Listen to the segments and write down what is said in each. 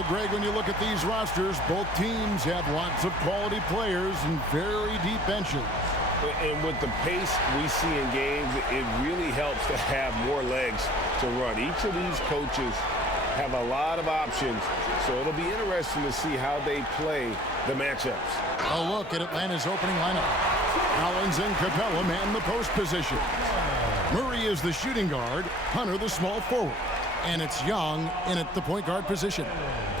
Well, Greg, when you look at these rosters, both teams have lots of quality players and very deep benches. And with the pace we see in games, it really helps to have more legs to run. Each of these coaches have a lot of options, so it'll be interesting to see how they play the matchups. A look at Atlanta's opening lineup. Collins and Capella man the post position. Murray is the shooting guard, Hunter the small forward. And it's Young in at the point guard position.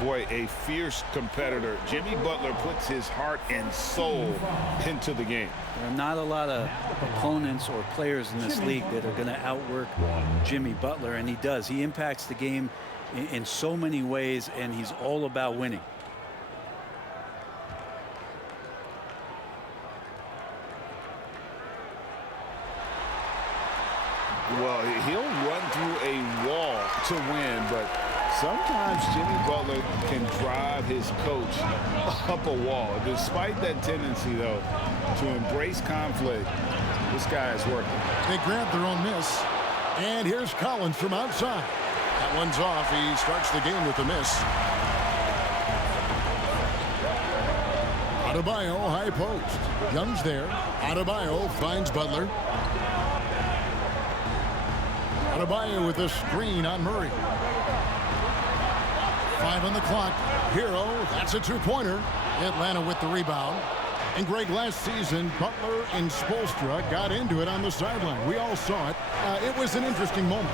Boy, a fierce competitor. Jimmy Butler puts his heart and soul into the game. There are not a lot of opponents or players in this league that are going to outwork Jimmy Butler, and he does. He impacts the game in so many ways, and he's all about winning. Well, he'll run through a wall to win, but sometimes Jimmy Butler can drive his coach up a wall. Despite that tendency, though, to embrace conflict, this guy is working. They grab their own miss. And here's Collins from outside. That one's off. He starts the game with a miss. Adebayo high post. Young's there. Adebayo finds Butler. Adebayo with a screen on Murray. 5 on the clock. Hero, that's a two-pointer. Atlanta with the rebound. And Greg, last season, Butler and Spoelstra got into it on the sideline. We all saw it. It was an interesting moment.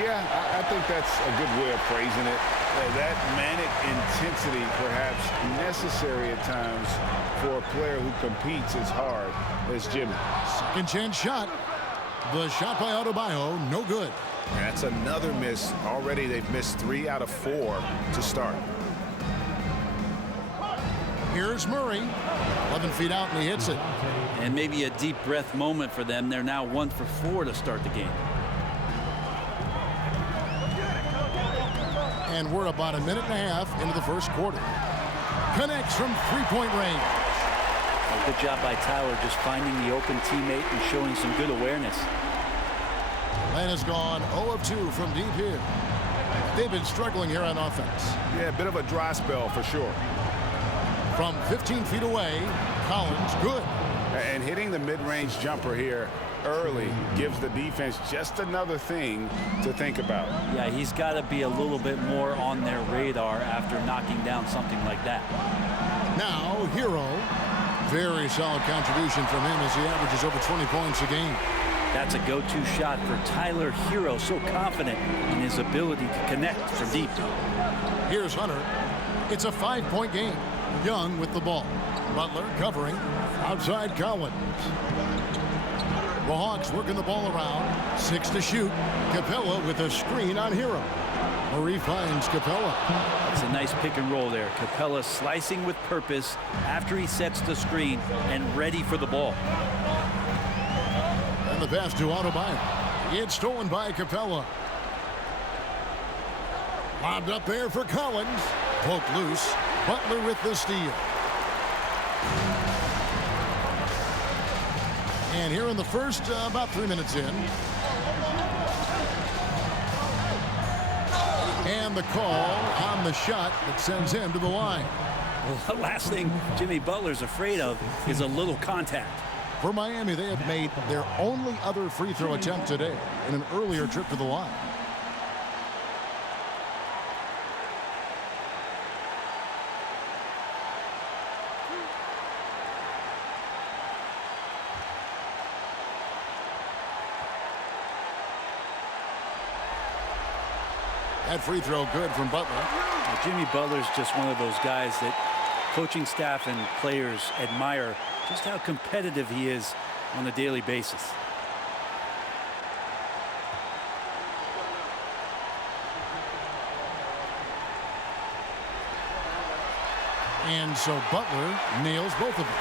Yeah, I think that's a good way of phrasing it. That manic intensity perhaps necessary at times for a player who competes as hard as Jimmy. Second chance shot. The shot by Adebayo, no good. That's another miss. Already they've missed 3 out of 4 to start. Here's Murray. 11 feet out, and he hits it. And maybe a deep breath moment for them. They're now 1 for 4 to start the game. And we're about a minute and a half into the first quarter. Connects from three-point range. Good job by Tyler just finding the open teammate and showing some good awareness. Atlanta's gone 0 of 2 from deep here. They've been struggling here on offense. Yeah, a bit of a dry spell for sure. From 15 feet away, Collins, good. And hitting the mid-range jumper here early gives the defense just another thing to think about. Yeah, he's got to be a little bit more on their radar after knocking down something like that. Now, Hero. Very solid contribution from him as he averages over 20 points a game. That's a go-to shot for Tyler Hero, so confident in his ability to connect from deep. Here's Hunter. It's a 5-point game. Young with the ball. Butler covering. Outside Collins. The Hawks working the ball around. 6 to shoot. Capella with a screen on Hero. Murray finds Capella. It's a nice pick and roll there. Capella slicing with purpose after he sets the screen and ready for the ball. And the pass to Adebayo. It's stolen by Capella. Lobbed up there for Collins. Poked loose. Butler with the steal. And here in the first, about 3 minutes in. And the call on the shot that sends him to the line. Well, the last thing Jimmy Butler's afraid of is a little contact. For Miami, they have made their only other free throw attempt today in an earlier trip to the line. That free throw good from Butler. Well, Jimmy Butler's just one of those guys that coaching staff and players admire just how competitive he is on a daily basis. And so Butler nails both of them.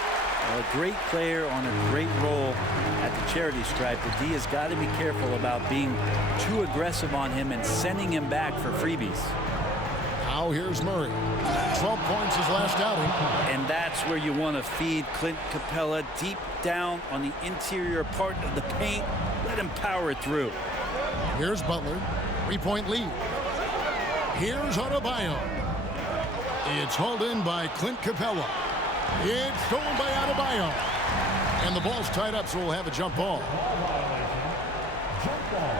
A great player on a great role at the charity stripe, but D has got to be careful about being too aggressive on him and sending him back for freebies. Now here's Murray. 12 points his last outing. And that's where you want to feed Clint Capella deep down on the interior part of the paint. Let him power through. Here's Butler. 3-point lead. Here's Adebayo. It's hauled in by Clint Capella. It's stolen by Adebayo. And the ball's tied up, so we'll have a jump ball. Jump ball.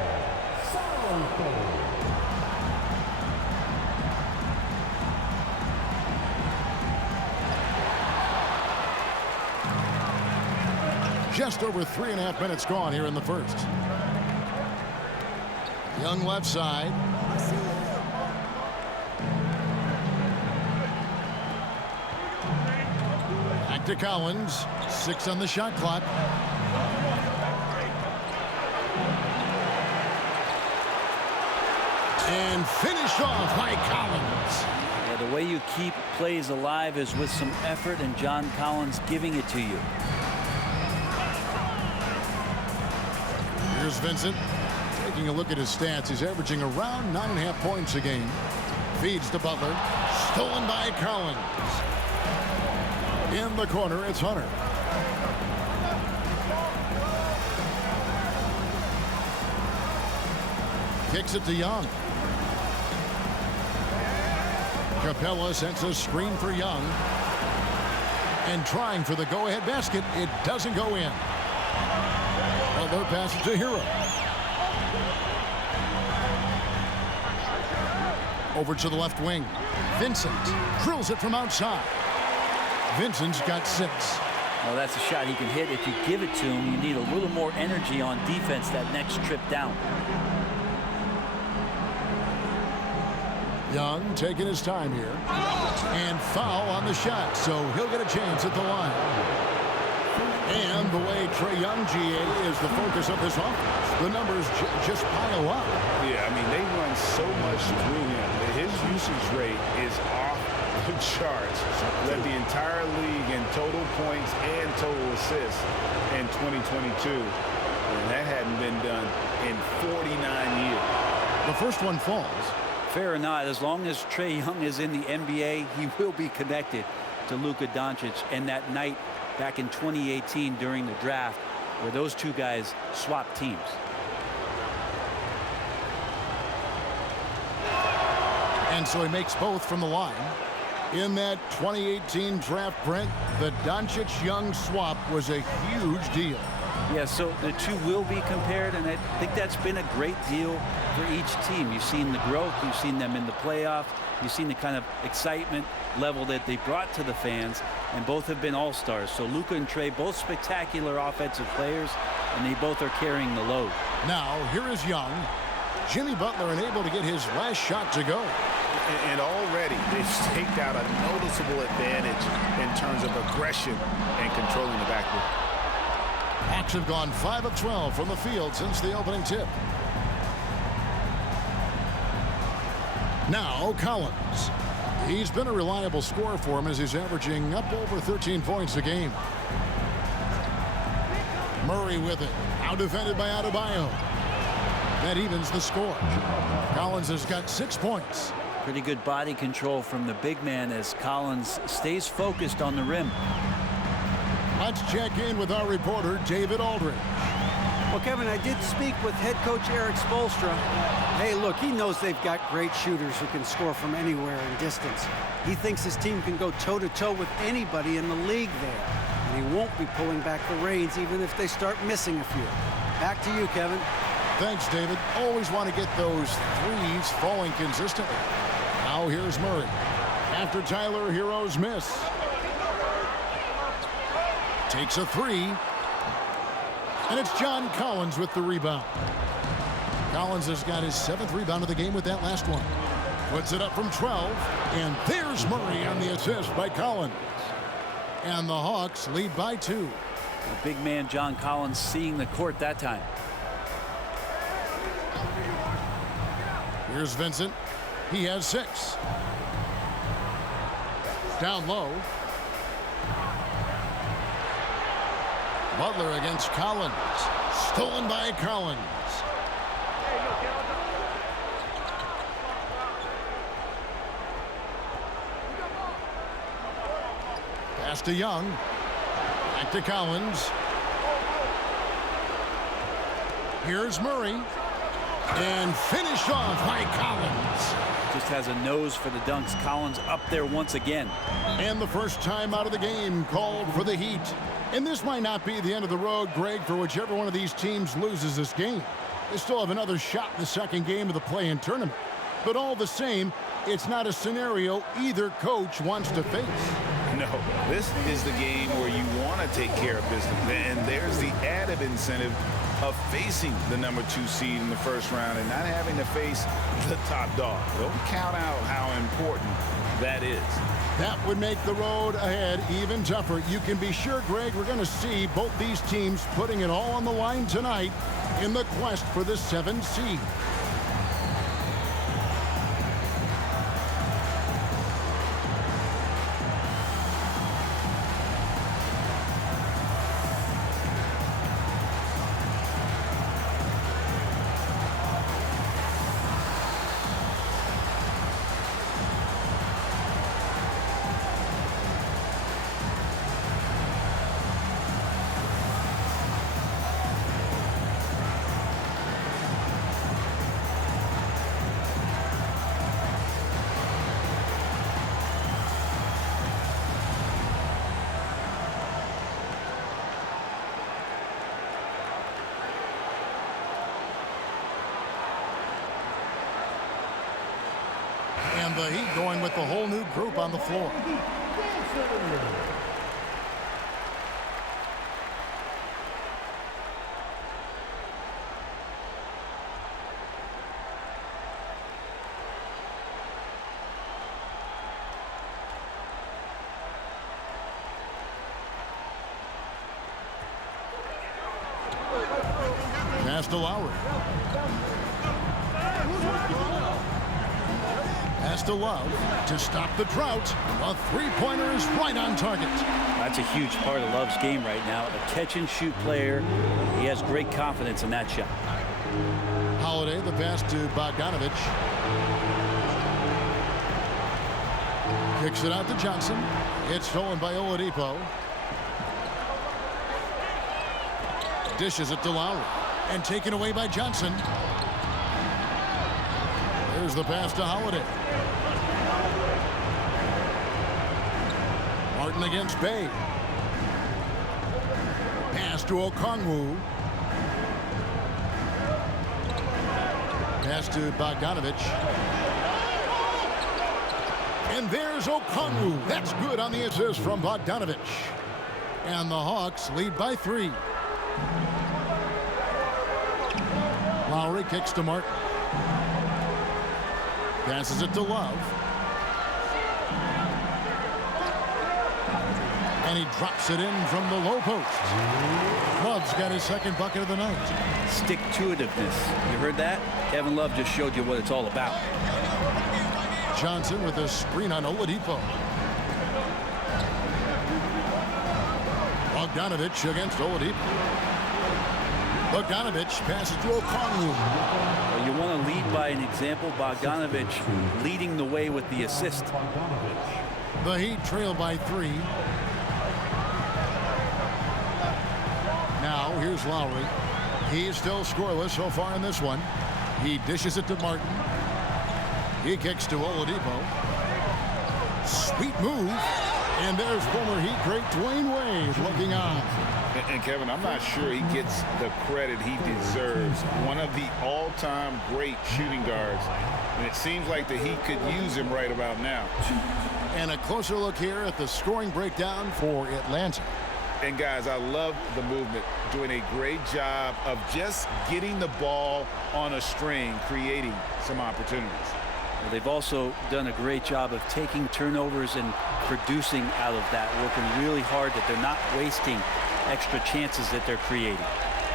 Salvo. Just over 3.5 minutes gone here in the first. Young left side. Back to Collins. 6 on the shot clock. And finished off by Collins. Yeah, the way you keep plays alive is with some effort, and John Collins giving it to you. Here's Vincent. Taking a look at his stats, he's averaging around 9.5 points a game. Feeds to Butler. Stolen by Collins. In the corner, it's Hunter. Kicks it to Young. Capella sends a screen for Young. And trying for the go-ahead basket. It doesn't go in. Butler passes to Hero. Over to the left wing. Vincent drills it from outside. Vincent's got 6. Well, that's a shot he can hit. If you give it to him, you need a little more energy on defense that next trip down. Young taking his time here. And foul on the shot, so he'll get a chance at the line. And the way Trae Young, GA, is the focus of this offense. The numbers just pile up. Yeah, I mean, they run so much through him. His usage rate is off the charts. Led the entire league in total points and total assists in 2022. And that hadn't been done in 49 years. The first one falls. Fair or not, as long as Trae Young is in the NBA, he will be connected to Luka Doncic. And that night back in 2018 during the draft where those two guys swapped teams. And so he makes both from the line. In that 2018 draft, Brent, the Doncic-Young swap was a huge deal. Yeah, so the two will be compared, and I think that's been a great deal for each team. You've seen the growth, you've seen them in the playoffs, you've seen the kind of excitement level that they brought to the fans, and both have been all-stars. So Luka and Trae, both spectacular offensive players, and they both are carrying the load. Now, here is Young. Jimmy Butler unable to get his last shot to go. And already they've staked out a noticeable advantage in terms of aggression and controlling the backcourt. Hawks have gone 5 of 12 from the field since the opening tip. Now Collins. He's been a reliable scorer for him as he's averaging up over 13 points a game. Murray with it. Now defended by Adebayo. That evens the score. Collins has got 6 points. Pretty good body control from the big man as Collins stays focused on the rim. Let's check in with our reporter, David Aldridge. Well, Kevin, I did speak with head coach Eric Spoelstra. Hey, look, he knows they've got great shooters who can score from anywhere in distance. He thinks his team can go toe-to-toe with anybody in the league there. And he won't be pulling back the reins even if they start missing a few. Back to you, Kevin. Thanks, David. Always want to get those threes falling consistently. Now here's Murray. After Tyler Hero's miss. Takes a 3. And it's John Collins with the rebound. Collins has got his 7th rebound of the game with that last one. Puts it up from 12. And there's Murray on the assist by Collins. And the Hawks lead by 2. The big man John Collins seeing the court that time. Here's Vincent. He has 6. Down low. Butler against Collins. Stolen by Collins. Pass to Young. Back to Collins. Here's Murray. And finished off by Collins. Just has a nose for the dunks. Collins up there once again. And the first time out of the game called for the Heat. And this might not be the end of the road, Greg, for whichever one of these teams loses this game. They still have another shot in the second game of the play-in tournament. But all the same, it's not a scenario either coach wants to face. No, this is the game where you want to take care of business. And there's the added incentive of facing the number 2 seed in the first round and not having to face the top dog. Don't count out how important that is. That would make the road ahead even tougher. You can be sure, Greg, we're going to see both these teams putting it all on the line tonight in the quest for the 7th seed. And the Heat going with the whole new group on the floor. Pass to Lowry. Pass to Love to stop the drought. A three-pointer is right on target. That's a huge part of Love's game right now. A catch-and-shoot player. He has great confidence in that shot. Holiday, the pass to Bogdanovic. Kicks it out to Johnson. It's stolen by Oladipo. Dishes it to Lowry. And taken away by Johnson. There's the pass to Holiday. Martin against Bay. Pass to Okongwu. Pass to Bogdanovic. And there's Okongwu. That's good on the assist from Bogdanovic. And the Hawks lead by 3. Lowry kicks to Martin. Passes it to Love. And he drops it in from the low post. Love's got his second bucket of the night. Stick-to-itiveness. You heard that? Kevin Love just showed you what it's all about. Johnson with a screen on Oladipo. Bogdanovic against Oladipo. Bogdanovic passes to Okongwu. Well, you want to lead by an example. Bogdanovic leading the way with the assist. The Heat trail by 3. Now here's Lowry. He is still scoreless so far in this one. He dishes it to Martin. He kicks to Oladipo. Sweet move. And there's former Heat great Dwayne Wade looking on. And Kevin, I'm not sure he gets the credit he deserves. One of the all-time great shooting guards. And it seems like the Heat could use him right about now. And a closer look here at the scoring breakdown for Atlanta. And guys, I love the movement. Doing a great job of just getting the ball on a string, creating some opportunities. Well, they've also done a great job of taking turnovers and producing out of that, working really hard that they're not wasting extra chances that they're creating.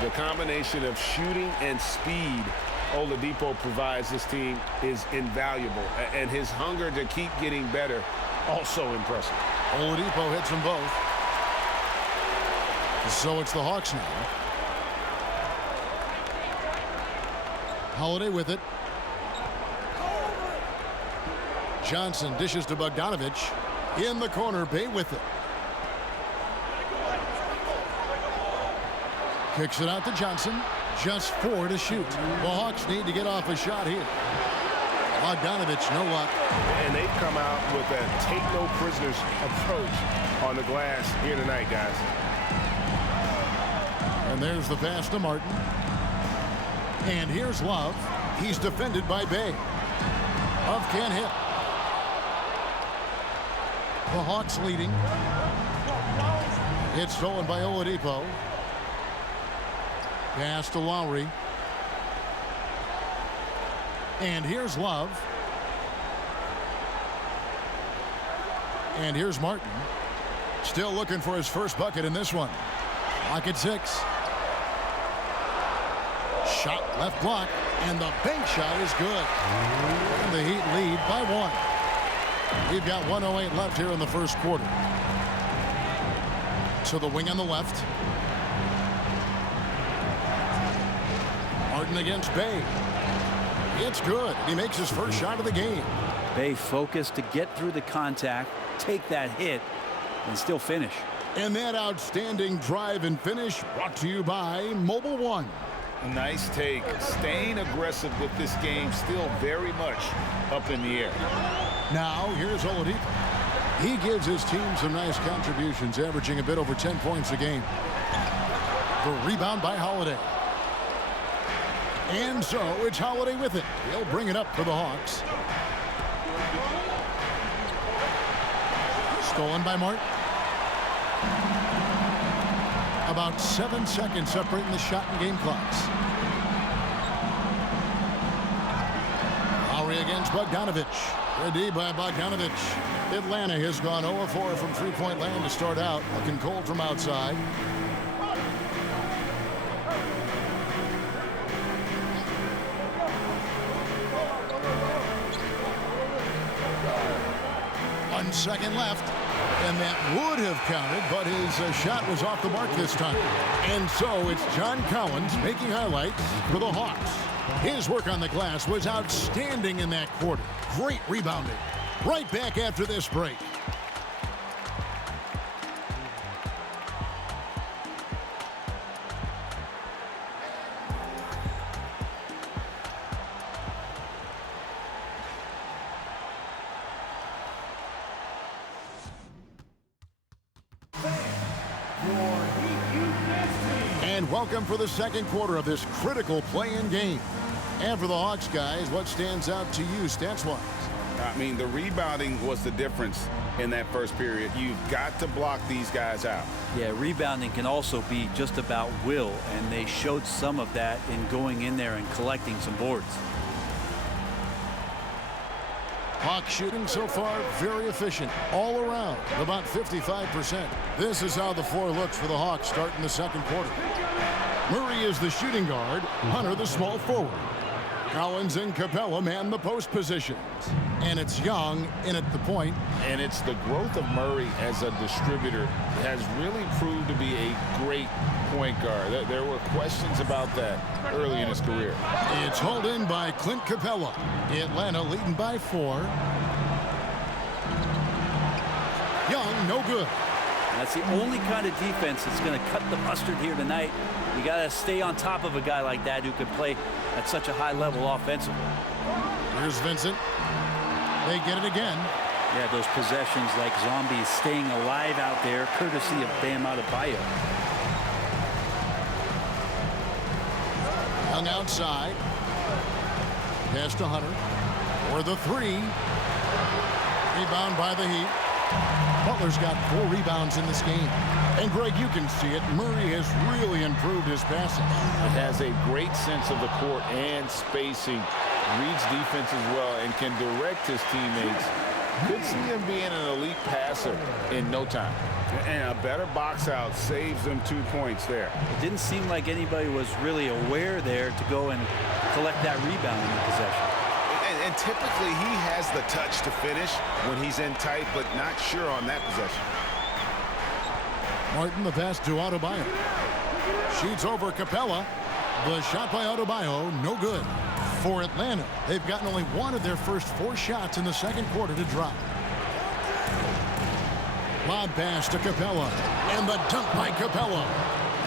The combination of shooting and speed Oladipo provides this team is invaluable. And his hunger to keep getting better, also impressive. Oladipo hits them both. So it's the Hawks now. Holiday with it. Johnson dishes to Bogdanovic. In the corner, Bay with it. Kicks it out to Johnson. Just 4 to shoot. The Hawks need to get off a shot here. Bogdanovich, no luck. And they've come out with a take-no-prisoners approach on the glass here tonight, guys. And there's the pass to Martin. And here's Love. He's defended by Bay. Love can't hit. The Hawks leading. It's stolen by Oladipo. Pass to Lowry. And here's Love. And here's Martin. Still looking for his first bucket in this one. Lock at 6. Shot left block. And the bank shot is good. And the Heat lead by 1. We've got 1:08 left here in the first quarter. To the wing on the left. Martin against Bay. It's good. He makes his first shot of the game. Bay focused to get through the contact, take that hit, and still finish. And that outstanding drive and finish brought to you by Mobile One. Nice take. Staying aggressive with this game, still very much up in the air. Now, here's Oladipo. He gives his team some nice contributions, averaging a bit over 10 points a game. The rebound by Holiday. And so it's Holiday with it. He'll bring it up for the Hawks. Stolen by Martin. About 7 seconds separating the shot and game clocks. Lowry against Bogdanovich. Ready by Bogdanovich. Atlanta has gone 0-4 from three-point land to start out. Looking cold from outside. One second left. And that would have counted, but his shot was off the mark this time. And so it's John Collins making highlights for the Hawks. His work on the glass was outstanding in that quarter. Great rebounding. Right back after this break. And welcome for the second quarter of this critical play-in game. And for the Hawks, guys, what stands out to you stats-wise? I mean, the rebounding was the difference in that first period. You've got to block these guys out. Yeah, rebounding can also be just about will, and they showed some of that in going in there and collecting some boards. Hawks shooting so far very efficient all around, about 55%. This is how the floor looks for the Hawks starting the second quarter. Murray is the shooting guard, Hunter the small forward. Collins and Capella man the post positions. And it's Young in at the point. And it's the growth of Murray as a distributor has really proved to be a great point guard. There were questions about that early in his career. It's hauled in by Clint Capella. Atlanta leading by 4. Young, no good. That's the only kind of defense that's going to cut the mustard here tonight. You got to stay on top of a guy like that who can play at such a high level offensively. Here's Vincent. They get it again. Yeah, those possessions like zombies staying alive out there, courtesy of Bam Adebayo. Young outside. Pass to Hunter. For the 3. Rebound by the Heat. Butler's got 4 rebounds in this game. And, Greg, you can see it. Murray has really improved his passing. He has a great sense of the court and spacing. Reads defense as well and can direct his teammates. Could see him being an elite passer in no time. And a better box out saves them 2 points there. It didn't seem like anybody was really aware there to go and collect that rebound in the possession. And typically he has the touch to finish when he's in tight, but not sure on that possession. Martin, the pass to Adebayo. Shoots over Capella. The shot by Adebayo, no good. For Atlanta, they've gotten only 1 of their first 4 shots in the second quarter to drop. Lob pass to Capella. And the dunk by Capella.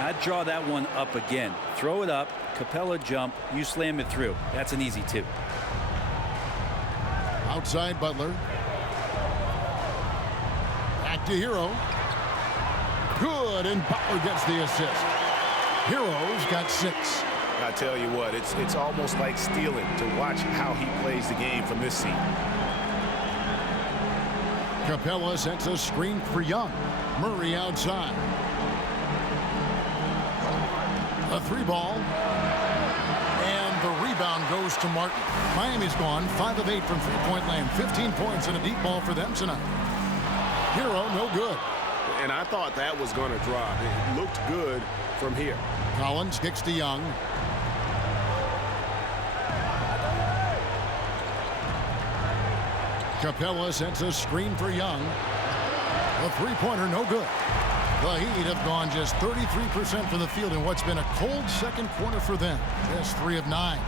I'd draw that one up again. Throw it up, Capella jump, you slam it through. That's an easy 2. Outside Butler. Back to Hero. Good, and Butler gets the assist. Hero's got 6. I tell you what, it's almost like stealing to watch how he plays the game from this seat. Capella sends a screen for Young. Murray outside. A 3-ball. And the rebound goes to Martin. Miami's gone 5 of 8 from three-point land. 15 points and a deep ball for them tonight. Hero, no good. And I thought that was going to drop. It looked good from here. Collins kicks to Young. Capella sends a screen for Young. A 3-pointer, no good. The Heat have gone just 33% from the field in what's been a cold second quarter for them. Just 3 of 9.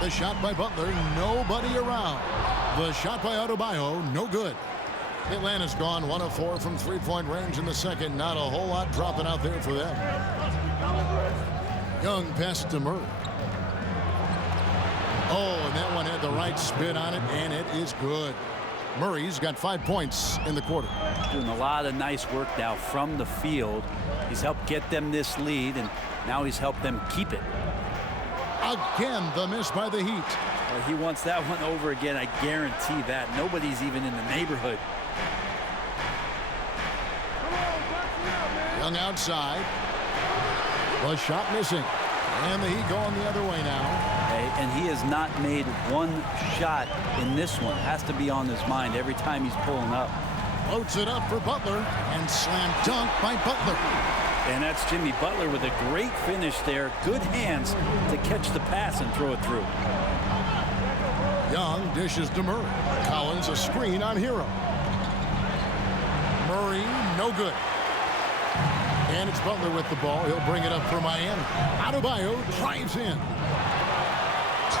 The shot by Butler, nobody around. The shot by Adebayo, no good. Atlanta's gone 1 of 4 from three-point range in the second. Not a whole lot dropping out there for them. Young passes to Murray. Oh, and that one had the right spin on it, and it is good. Murray's got 5 points in the quarter. Doing a lot of nice work now from the field. He's helped get them this lead, and now he's helped them keep it. Again, the miss by the Heat. Well, he wants that one over again, I guarantee that. Nobody's even in the neighborhood. Young outside. The shot missing. And the Heat going the other way now. And he has not made one shot in this one. Has to be on his mind every time he's pulling up. Floats it up for Butler. And slam dunk by Butler. And that's Jimmy Butler with a great finish there. Good hands to catch the pass and throw it through. Young dishes to Murray. Collins a screen on Hero. Murray, no good. And it's Butler with the ball. He'll bring it up for Miami. Adebayo drives in.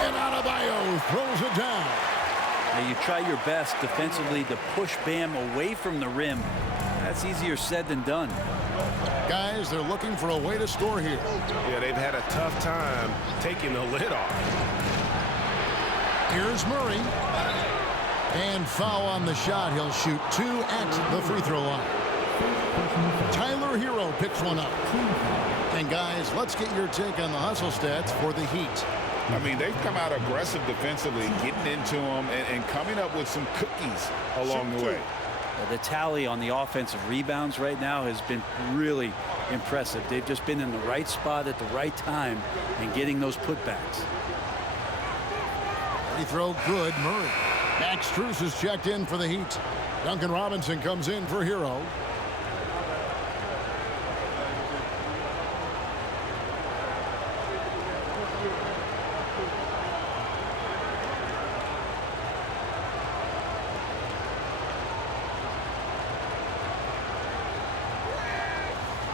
And Adebayo throws it down. Now you try your best defensively to push Bam away from the rim. That's easier said than done. Guys, they're looking for a way to score here. Yeah, they've had a tough time taking the lid off. Here's Murray. And foul on the shot. He'll shoot 2 at the free throw line. Tyler Hero picks one up. And guys, let's get your take on the hustle stats for the Heat. I mean, they've come out aggressive defensively, getting into them and coming up with some cookies along the way. The tally on the offensive rebounds right now has been really impressive. They've just been in the right spot at the right time and getting those putbacks. Free throw good. Murray. Max Strus is checked in for the Heat. Duncan Robinson comes in for Hero.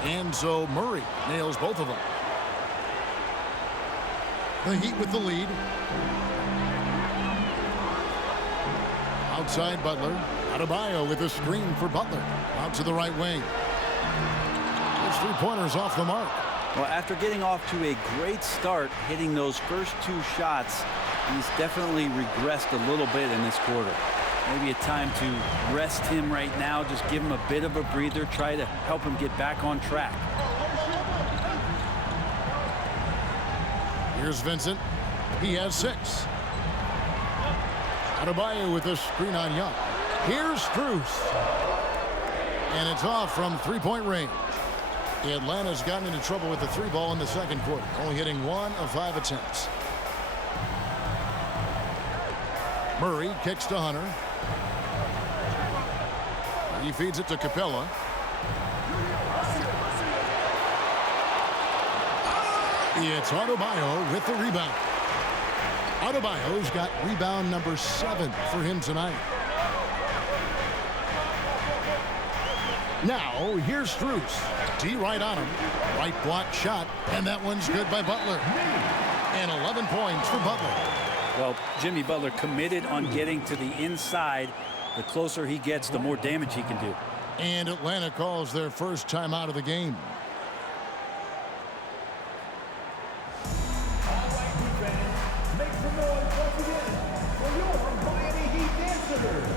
And so Murray nails both of them. The Heat with the lead. Outside Butler. Adebayo with a screen for Butler. Out to the right wing. Those 3-pointers off the mark. Well, after getting off to a great start, hitting those first 2 shots, he's definitely regressed a little bit in this quarter. Maybe a time to rest him right now, just give him a bit of a breather, try to help him get back on track. Here's Vincent. He has 6. Adebayo with a screen on Young. Here's Strus. And it's off from 3-point range. Atlanta's gotten into trouble with the 3-ball in the second quarter, only hitting 1 of 5 attempts. Murray kicks to Hunter. He feeds it to Capella. It's Adebayo with the rebound. Adebayo's got rebound number 7 for him tonight. Now, here's Strus. D right on him. Right block shot, and that one's good by Butler. And 11 points for Butler. Well, Jimmy Butler committed on getting to the inside. The closer he gets, the more damage he can do. And Atlanta calls their first time out of the game. All right, Heat fans, make some noise once again for your Miami Heat dancers.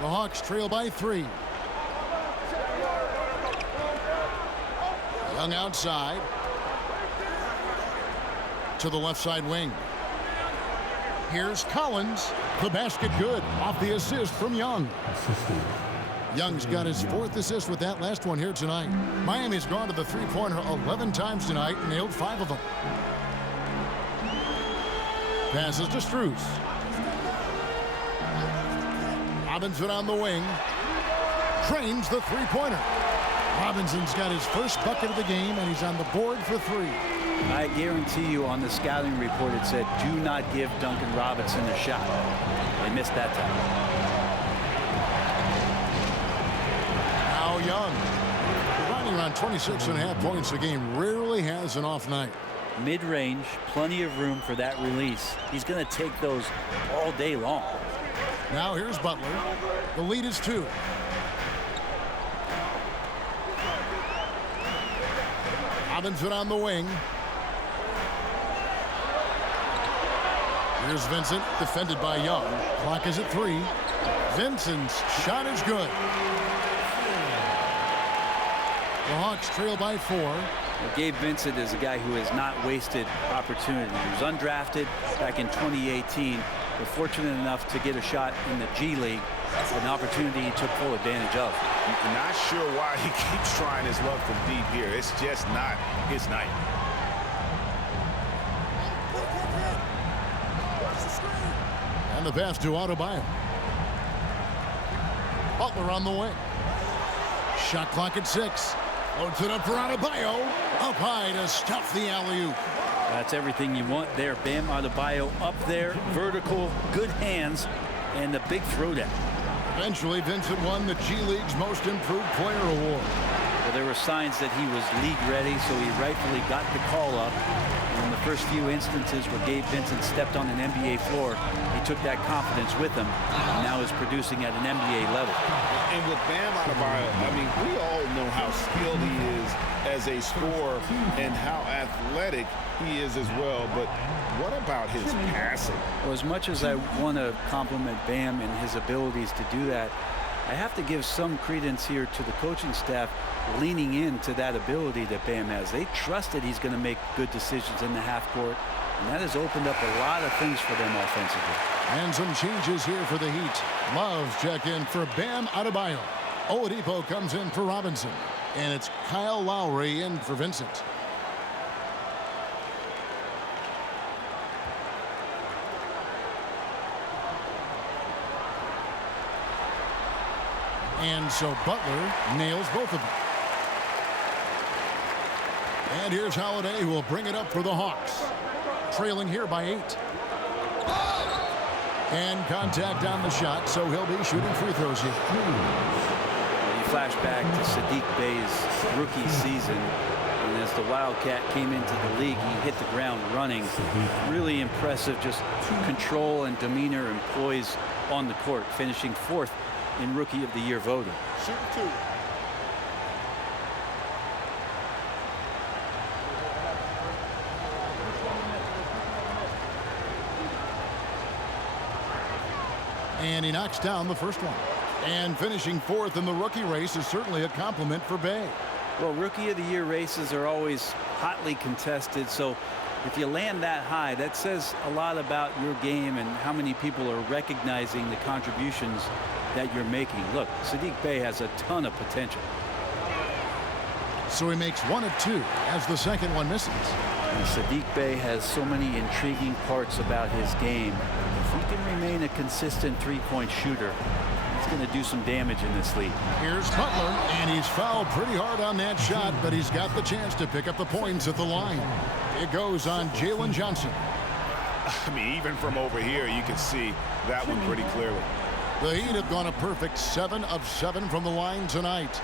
The Hawks trail by 3. Young outside. To the left side wing. Here's Collins. The basket good. Off the assist from Young. Young's got his 4th assist with that last one here tonight. Miami's gone to the three-pointer 11 times tonight and nailed 5 of them. Passes to Strus. Robinson on the wing. Trains the three-pointer. Robinson's got his first bucket of the game, and he's on the board for 3. I guarantee you on the scouting report it said, do not give Duncan Robinson a shot. They missed that time. Now Young. Running around 26.5 points a game. Rarely has an off night. Mid-range, plenty of room for that release. He's going to take those all day long. Now here's Butler. The lead is 2. Robinson on the wing. Here's Vincent, defended by Young. Clock is at 3. Vincent's shot is good. The Hawks trail by 4. Well, Gabe Vincent is a guy who has not wasted opportunity. He was undrafted back in 2018. We're fortunate enough to get a shot in the G League, an opportunity he took full advantage of. I'm not sure why he keeps trying his luck from deep here. It's just not his night. And the pass to Adebayo. Butler on the wing. Shot clock at 6. Loads it up for Adebayo. Up high to stuff the alley-oop. That's everything you want there. Bam Adebayo up there, vertical, good hands, and the big throwdown. Eventually, Vincent won the G League's Most Improved Player award. Well, there were signs that he was league ready, so he rightfully got the call up. In the first few instances where Gabe Vincent stepped on an NBA floor, he took that confidence with him, and now is producing at an NBA level. And with Bam Adebayo, I mean, we all know how skilled he is as a scorer and how athletic he is as well. But what about his passing? Well, as much as I want to compliment Bam and his abilities to do that, I have to give some credence here to the coaching staff leaning into that ability that Bam has. They trust that he's going to make good decisions in the half court, and that has opened up a lot of things for them offensively. And some changes here for the Heat. Love check in for Bam Adebayo. Oladipo comes in for Robinson. And it's Kyle Lowry in for Vincent. And so Butler nails both of them. And here's Holiday, who will bring it up for the Hawks. Trailing here by 8. And contact on the shot, so he'll be shooting free throws here. You flash back to Sadiq Bey's rookie season, and as the Wildcat came into the league, he hit the ground running. Really impressive, just control and demeanor and poise on the court, finishing 4th in Rookie of the Year voting. Shoot 2. And he knocks down the first one. And finishing 4th in the rookie race is certainly a compliment for Bey. Well, Rookie of the Year races are always hotly contested, so if you land that high, that says a lot about your game and how many people are recognizing the contributions that you're making. Look, Sadiq Bey has a ton of potential. So he makes 1 of 2 as the second one misses. And Sadiq Bey has so many intriguing parts about his game. If he can remain a consistent three-point shooter, he's going to do some damage in this league. Here's Butler, and he's fouled pretty hard on that shot, but he's got the chance to pick up the points at the line. It goes on Jalen Johnson. I mean, even from over here, you can see that one pretty clearly. The Heat have gone a perfect 7 of 7 from the line tonight.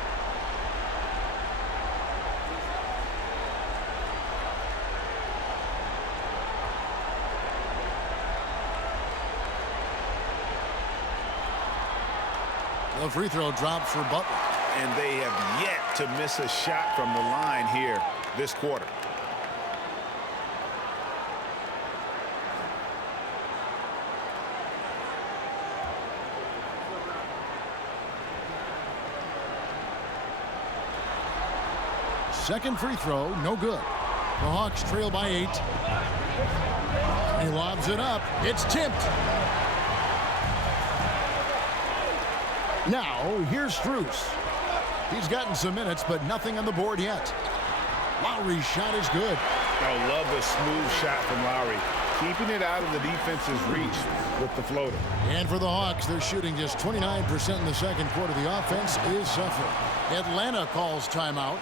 The free throw drops for Butler. And they have yet to miss a shot from the line here this quarter. Second free throw, no good. The Hawks trail by 8. He lobs it up. It's tipped. Now, here's Strus. He's gotten some minutes, but nothing on the board yet. Lowry's shot is good. I love the smooth shot from Lowry, keeping it out of the defense's reach with the floater. And for the Hawks, they're shooting just 29% in the second quarter. The offense is suffering. Atlanta calls timeout.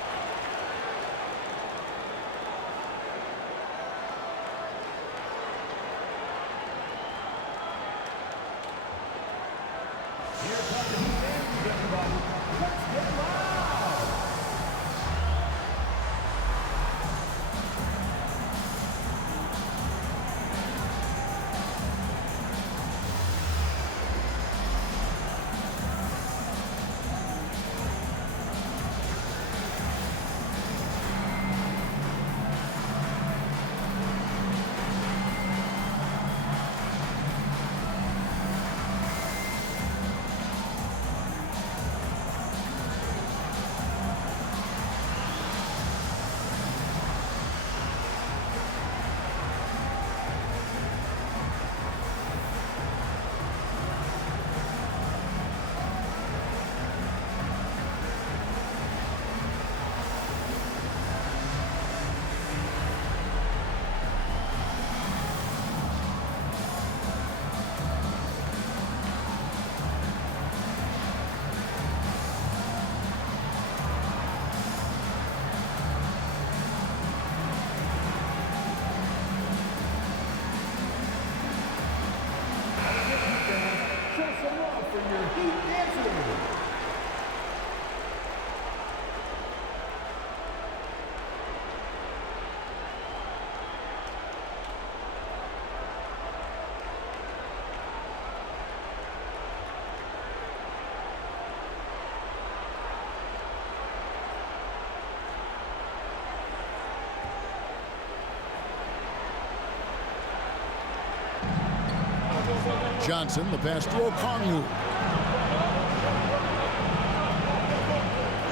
Johnson, the pass to Okongwu.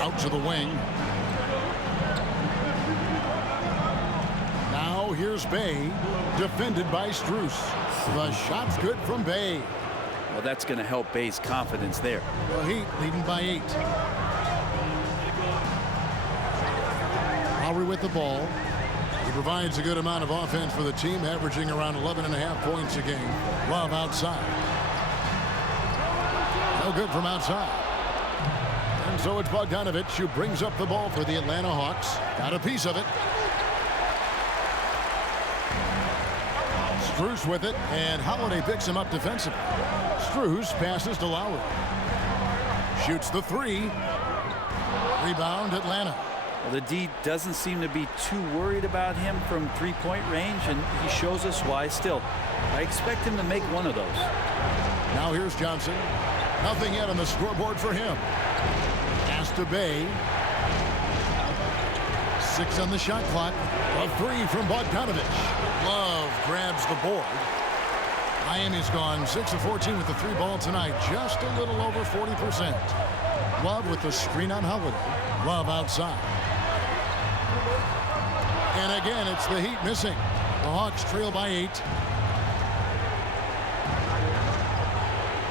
Out to the wing. Now here's Bey, defended by Strus. The shot's good from Bey. Well, that's going to help Bey's confidence there. The Heat leading by 8. Lowry with the ball. He provides a good amount of offense for the team, averaging around 11.5 points a game. Love outside. No good from outside. And so it's Bogdanovich who brings up the ball for the Atlanta Hawks. Got a piece of it. Strus with it, and Holiday picks him up defensively. Strus passes to Lowry. Shoots the three. Rebound, Atlanta. Well, the D doesn't seem to be too worried about him from three-point range, and he shows us why still. I expect him to make one of those. Now here's Johnson. Nothing yet on the scoreboard for him. Pass to Bay. 6 on the shot clock. A three from Bogdanovich. Love grabs the board. Miami's gone 6 of 14 with the three ball tonight. Just a little over 40%. Love with the screen on Holiday. Love outside. And again, it's the Heat missing. The Hawks trail by 8.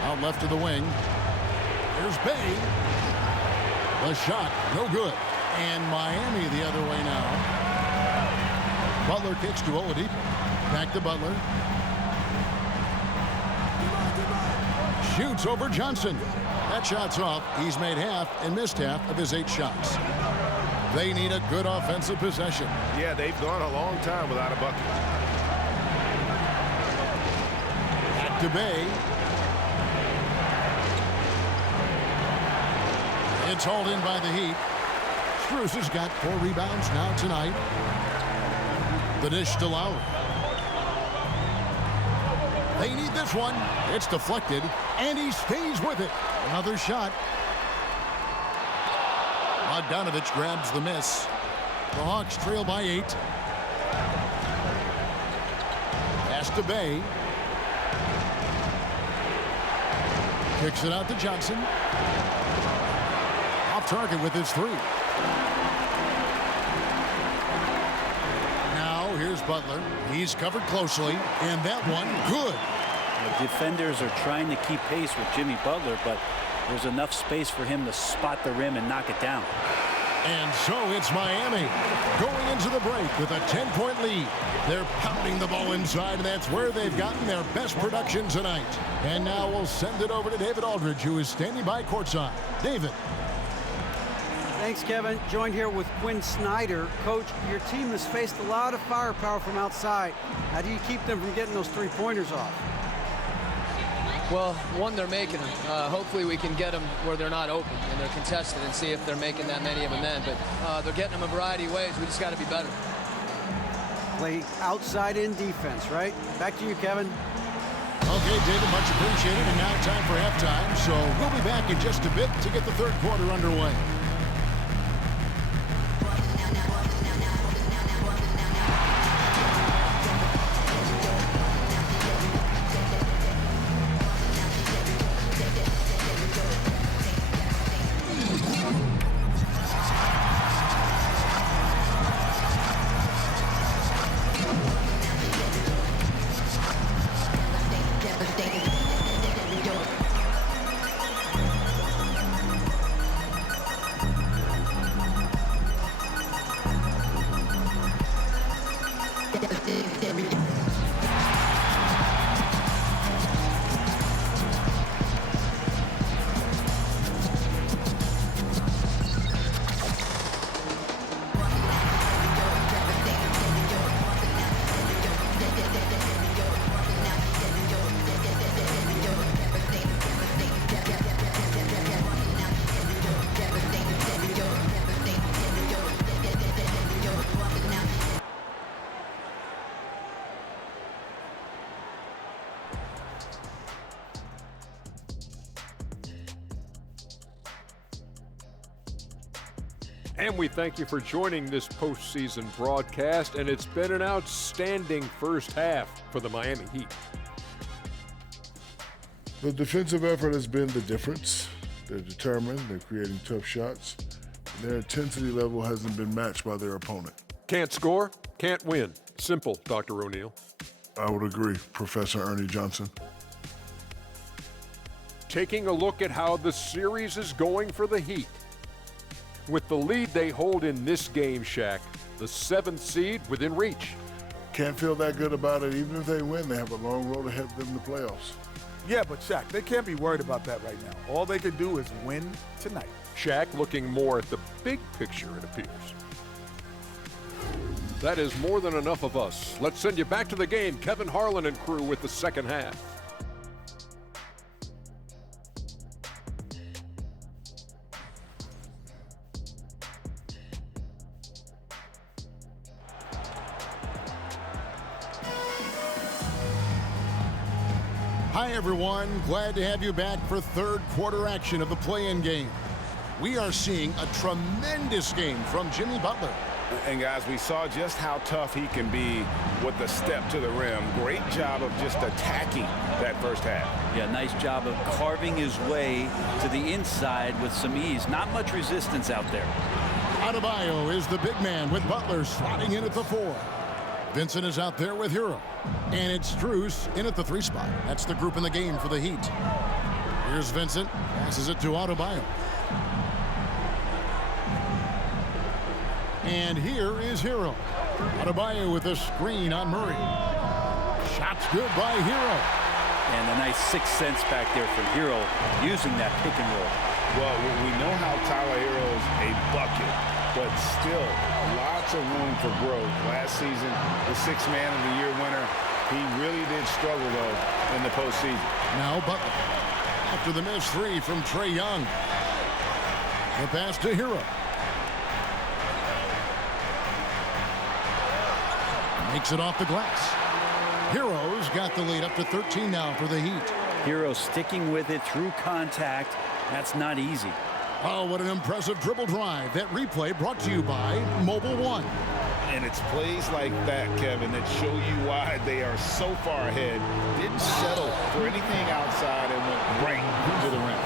Out left to the wing. Here's Bay. The shot, no good. And Miami the other way now. Butler kicks to Oladipo. Back to Butler. Shoots over Johnson. That shot's off. He's made half and missed half of his 8 shots. They need a good offensive possession. Yeah, they've gone a long time without a bucket. Back to Bay. It's hauled in by the Heat. Strus has got 4 rebounds now tonight. The dish to Lowry. They need this one. It's deflected, and he stays with it. Another shot. Bogdanovich grabs the miss. The Hawks trail by 8. Pass to Bay. Kicks it out to Johnson. Off target with his 3. Now here's Butler. He's covered closely, and that one good. The defenders are trying to keep pace with Jimmy Butler, but there's enough space for him to spot the rim and knock it down. And so it's Miami going into the break with a 10-point lead. They're pounding the ball inside, and that's where they've gotten their best production tonight. And now we'll send it over to David Aldridge, who is standing by courtside. David. Thanks, Kevin. Joined here with Quinn Snyder. Coach, your team has faced a lot of firepower from outside. How do you keep them from getting those three-pointers off? Well, one, they're making them. Hopefully we can get them where they're not open and they're contested and see if they're making that many of them then. But they're getting them a variety of ways. We just got to be better. Play outside-in defense, right? Back to you, Kevin. Okay, David, much appreciated. And now time for halftime. So we'll be back in just a bit to get the third quarter underway. And we thank you for joining this postseason broadcast, and it's been an outstanding first half for the Miami Heat. The defensive effort has been the difference. They're determined, they're creating tough shots. Their intensity level hasn't been matched by their opponent. Can't score, can't win. Simple, Dr. O'Neal. I would agree, Professor Ernie Johnson. Taking a look at how the series is going for the Heat. With the lead they hold in this game, Shaq, the 7th seed within reach. Can't feel that good about it. Even if they win, they have a long road ahead of them in the playoffs. Yeah, but Shaq, they can't be worried about that right now. All they can do is win tonight. Shaq looking more at the big picture, it appears. That is more than enough of us. Let's send you back to the game. Kevin Harlan and crew with the second half. Hi, everyone. Glad to have you back for third quarter action of the play-in game. We are seeing a tremendous game from Jimmy Butler. And guys, we saw just how tough he can be with the step to the rim. Great job of just attacking that first half. Yeah, nice job of carving his way to the inside with some ease. Not much resistance out there. Adebayo is the big man with Butler slotting in at the 4. Vincent is out there with Hero. And it's Strus in at the 3 spot. That's the group in the game for the Heat. Here's Vincent. Passes it to Adebayo. And here is Hero. Adebayo with a screen on Murray. Shots good by Hero. And a nice 6th sense back there from Hero using that pick and roll. Well, we know how Tyler Hero's a bucket, but still lots of room for growth. Last season, the 6th Man of the Year winner, he really did struggle, though, in the postseason. Now Butler. After the missed 3 from Trae Young. The pass to Hero. Makes it off the glass. Hero's got the lead up to 13 now for the Heat. Hero sticking with it through contact. That's not easy. Oh, what an impressive dribble drive. That replay brought to you by Mobile One. And it's plays like that, Kevin, that show you why they are so far ahead. Didn't settle for anything outside and went right to the rim.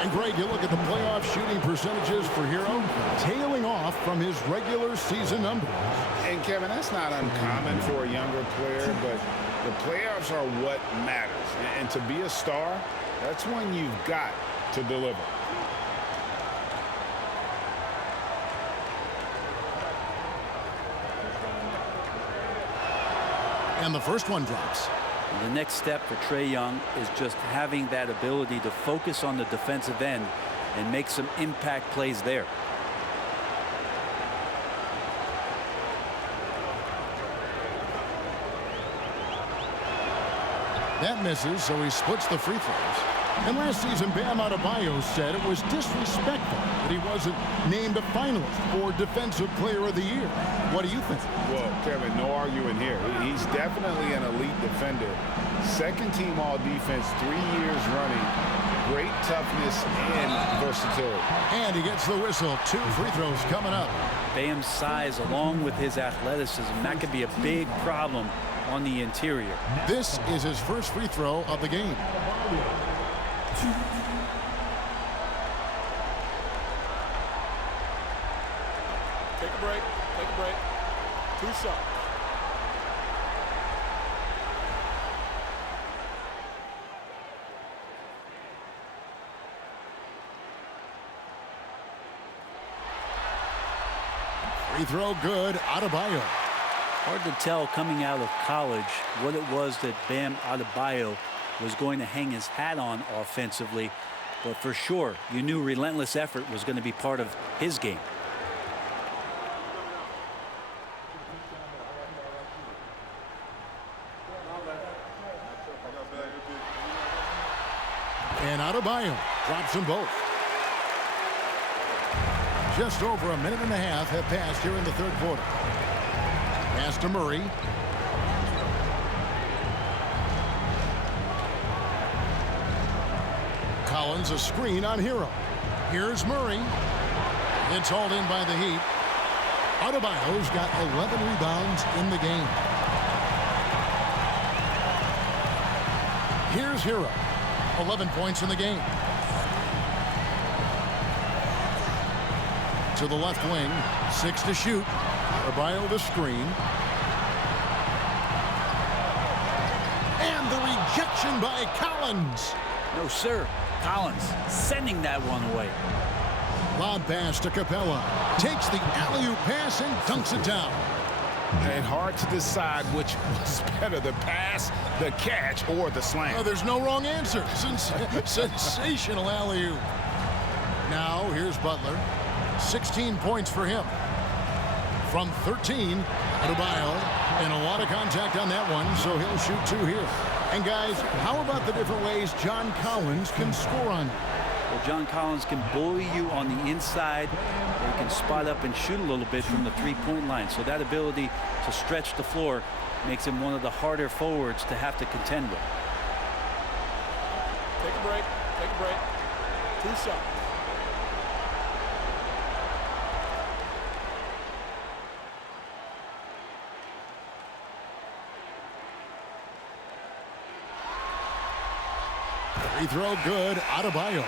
And Greg, you look at the playoff shooting percentages for Hero, tailing off from his regular season numbers. And Kevin, that's not uncommon for a younger player, but the playoffs are what matters. And to be a star, that's when you've got to deliver. And the first one drops. The next step for Trae Young is just having that ability to focus on the defensive end and make some impact plays there. That misses, so he splits the free throws. And last season, Bam Adebayo said it was disrespectful that he wasn't named a finalist for Defensive Player of the Year. What do you think? Well, Kevin, no arguing here. He's definitely an elite defender. Second team all-defense 3 years running. Great toughness and versatility. And he gets the whistle. 2 free throws coming up. Bam's size along with his athleticism, that could be a big problem on the interior. This is his first free throw of the game. Take a break. Take a break. 2 shots. Free throw good. Adebayo. Hard to tell coming out of college what it was that Bam Adebayo was going to hang his hat on offensively, but for sure you knew relentless effort was going to be part of his game. And Adebayo drops them both. Just over a minute and a half have passed here in the third quarter. Pass to Murray. Collins a screen on Hero. Here's Murray. It's hauled in by the Heat. Adebayo's got 11 rebounds in the game. Here's Hero. 11 points in the game. To the left wing. 6 to shoot. Adebayo the screen. And the rejection by Collins. No, sir. Collins sending that one away. Lob pass to Capella. Takes the alley-oop pass and dunks it down. And hard to decide which was better, the pass, the catch, or the slam. Oh, there's no wrong answer. Sensational alley-oop. Now, here's Butler. 16 points for him. From 13, Adebayo, and a lot of contact on that one, so he'll shoot 2 here. And guys, how about the different ways John Collins can score on you? Well, John Collins can bully you on the inside, or he can spot up and shoot a little bit from the three-point line. So that ability to stretch the floor makes him one of the harder forwards to have to contend with. Take a break. Take a break. 2 shots. Free throw good. Adebayo.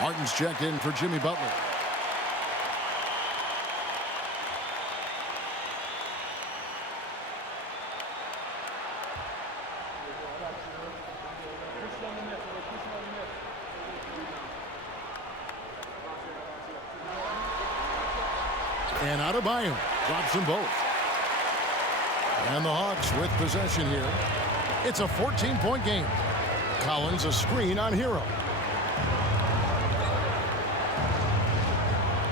Martin's checked in for Jimmy Butler. And Adebayo drops them both. And the Hawks with possession here. It's a 14-point game. Collins a screen on Hero.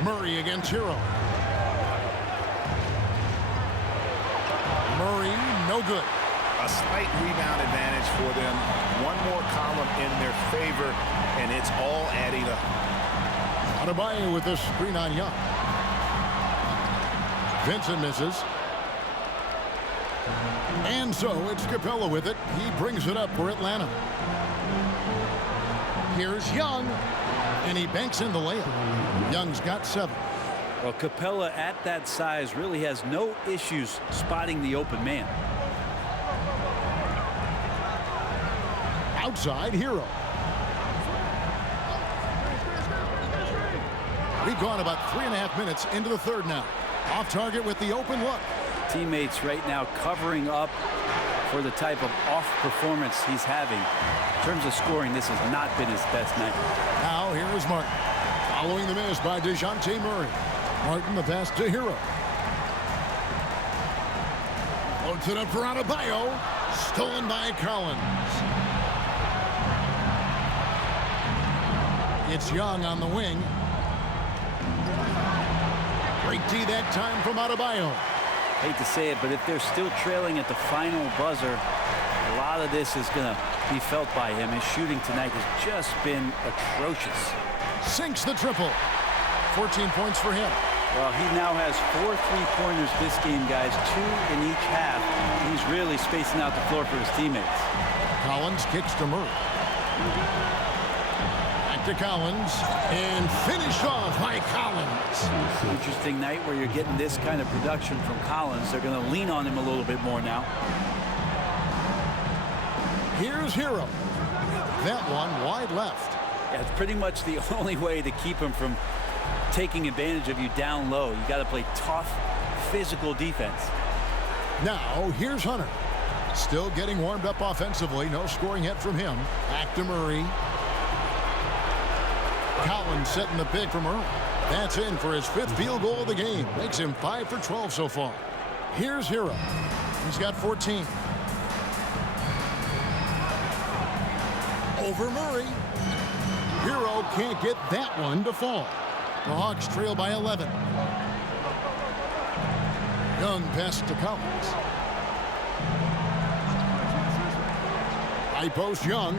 Murray against Hero. Murray, no good. A slight rebound advantage for them. One more column in their favor, and it's all adding up. Adebayo with this screen on Young. Vincent misses. And so it's Capella with it. He brings it up for Atlanta. Here's Young, and he banks in the layup. Young's got 7. Well, Capella at that size really has no issues spotting the open man. Outside, Hero. We've gone about 3.5 minutes into the third now. Off target with the open look. Teammates right now covering up for the type of off performance he's having. In terms of scoring, this has not been his best night. Now here is Martin. Following the miss by DeJounte Murray. Martin the pass to Hero. Floats it up for Adebayo. Stolen by Collins. It's Young on the wing. Great D that time from Adebayo. Hate to say it, but if they're still trailing at the final buzzer, a lot of this is going to be felt by him. His shooting tonight has just been atrocious. Sinks the triple. 14 points for him. Well, he now has 4 3-pointers this game, guys, 2 in each half. He's really spacing out the floor for his teammates. Collins kicks to Murray. Back to Collins, and finished off by Collins. Interesting night where you're getting this kind of production from Collins. They're going to lean on him a little bit more now. Here's Hero. That one wide left. Yeah, it's pretty much the only way to keep him from taking advantage of you down low. You got to play tough, physical defense. Now, here's Hunter. Still getting warmed up offensively. No scoring yet from him. Back to Murray. Collins setting the pick from early. That's in for his 5th field goal of the game. Makes him 5 for 12 so far. Here's Hero. He's got 14. Over Murray. Hero can't get that one to fall. The Hawks trail by 11. Young pass to Collins. High post Young.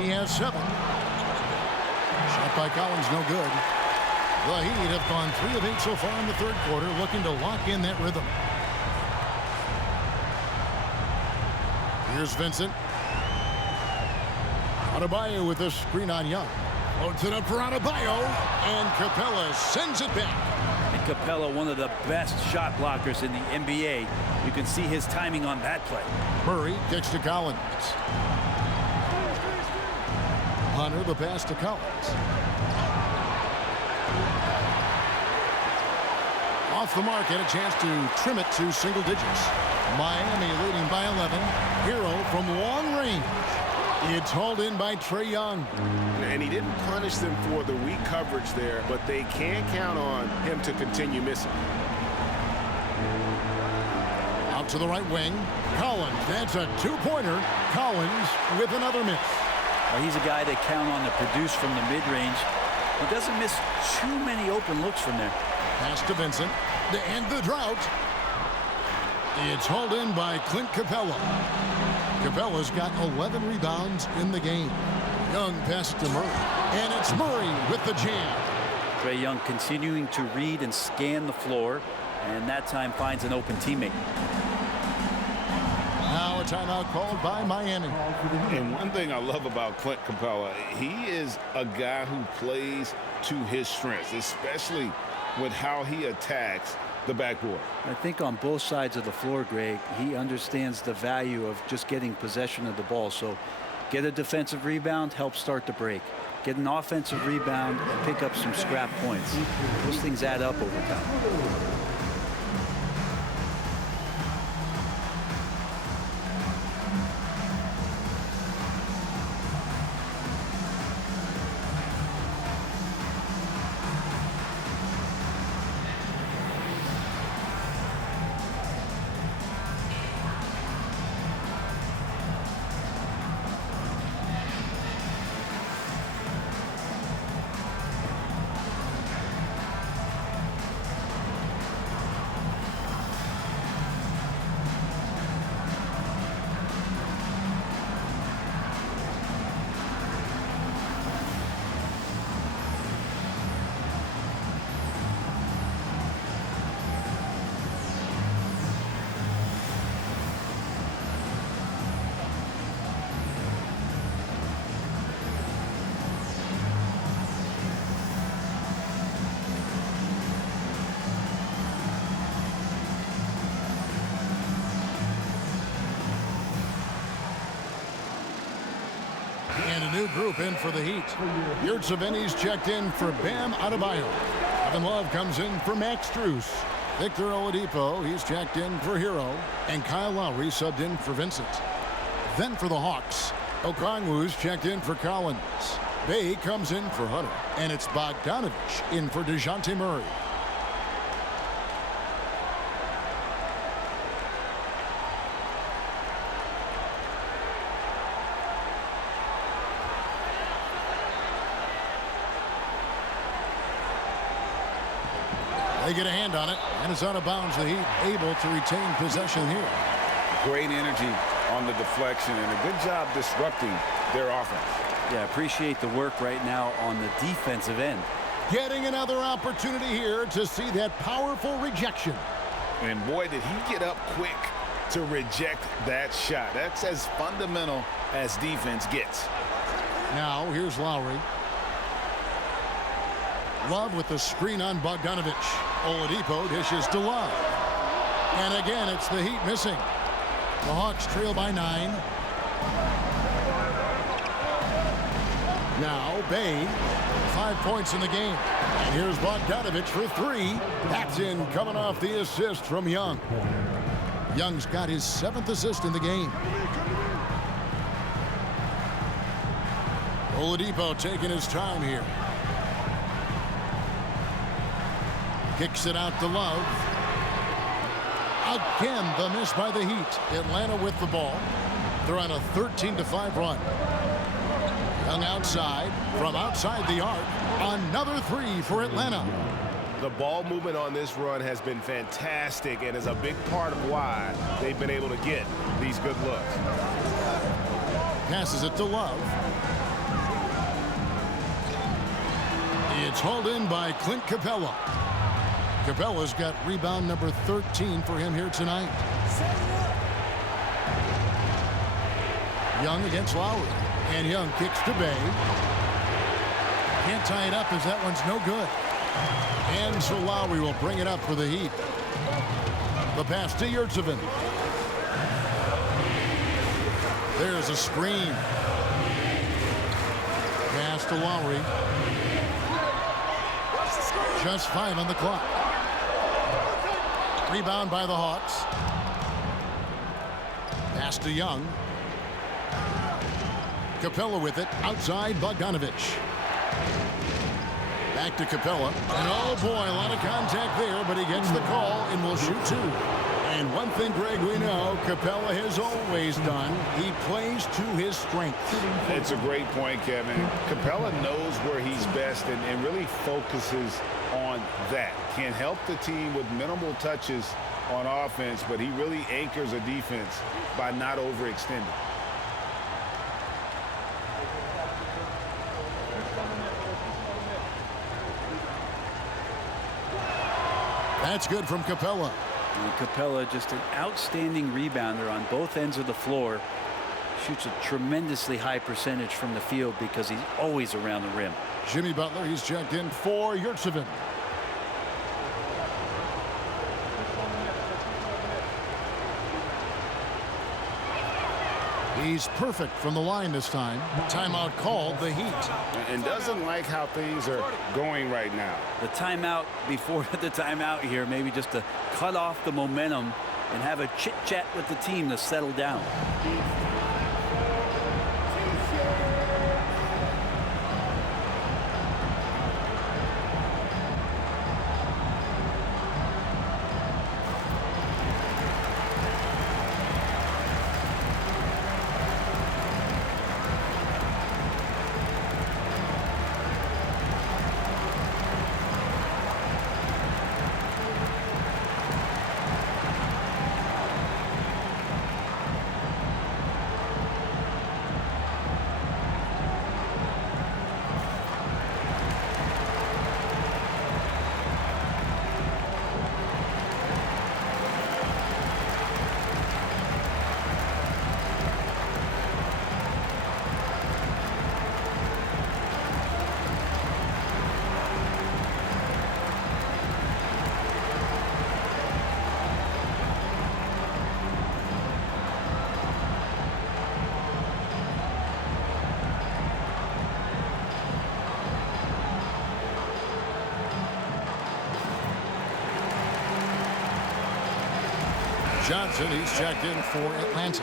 He has 7. Shot by Collins, no good. The Heat have gone 3 of 8 so far in the third quarter, looking to lock in that rhythm. Here's Vincent. Adebayo with this screen on Young. Loads it up for Adebayo, and Capella sends it back. And Capella, one of the best shot blockers in the NBA. You can see his timing on that play. Murray kicks to Collins. Hunter the pass to Collins. Off the mark and a chance to trim it to single digits. Miami leading by 11. Hero from long range. It's hauled in by Trae Young. And he didn't punish them for the weak coverage there, but they can count on him to continue missing. Out to the right wing. Collins, that's a 2-pointer. Collins with another miss. Well, he's a guy they count on to produce from the mid-range. He doesn't miss too many open looks from there. Pass to Vincent to end the drought. It's hauled in by Clint Capella. Capella's got 11 rebounds in the game. Young passes to Murray. And it's Murray with the jam. Trae Young continuing to read and scan the floor, and that time finds an open teammate. Now a timeout called by Miami. And one thing I love about Clint Capella, he is a guy who plays to his strengths, especially with how he attacks the backboard. I think on both sides of the floor, Greg, he understands the value of just getting possession of the ball. So get a defensive rebound, help start the break. Get an offensive rebound and pick up some scrap points. Those things add up over time. And a new group in for the Heat. Yurtseven's checked in for Bam Adebayo. Kevin Love comes in for Max Strus. Victor Oladipo, he's checked in for Hero. And Kyle Lowry subbed in for Vincent. Then for the Hawks, Okongwu's checked in for Collins. Bay comes in for Hunter. And it's Bogdanovich in for DeJounte Murray. They get a hand on it, and it's out of bounds. The Heat able to retain possession here. Great energy on the deflection and a good job disrupting their offense. Yeah, appreciate the work right now on the defensive end. Getting another opportunity here to see that powerful rejection. And boy, did he get up quick to reject that shot. That's as fundamental as defense gets. Now, here's Lowry. Love with the screen on Bogdanovich. Oladipo dishes to Love. And again, it's the Heat missing. The Hawks trail by 9. Now, Bay, 5 points in the game. And here's Bogdanovich for 3. That's in, coming off the assist from Young. Young's got his 7th assist in the game. Oladipo taking his time here. Kicks it out to Love. Again, the miss by the Heat. Atlanta with the ball. They're on a 13-5 run. Young outside, from outside the arc. Another 3 for Atlanta. The ball movement on this run has been fantastic and is a big part of why they've been able to get these good looks. Passes it to Love. It's hauled in by Clint Capella. Capella's got rebound number 13 for him here tonight. Young against Lowry. And Young kicks to Bay. Can't tie it up as that one's no good. And so Lowry will bring it up for the Heat. The pass to Yurtseven. There's a screen. Pass to Lowry. Just 5 on the clock. Rebound by the Hawks. Pass to Young. Capella with it. Outside Bogdanovich. Back to Capella. And oh boy, a lot of contact there, but he gets the call and will shoot 2. And one thing, Greg, we know Capella has always done. He plays to his strength. It's a great point, Kevin. Capella knows where he's best and really focuses on that. Can help the team with minimal touches on offense, but he really anchors a defense by not overextending. That's good from Capella. And Capella, just an outstanding rebounder on both ends of the floor. Shoots a tremendously high percentage from the field because he's always around the rim. Jimmy Butler, he's checked in for Yurtseven. He's perfect from the line this time. Timeout called, the Heat. And doesn't like how things are going right now. The timeout before the timeout here, maybe just to cut off the momentum and have a chit-chat with the team to settle down. Johnson, he's checked in for Atlanta.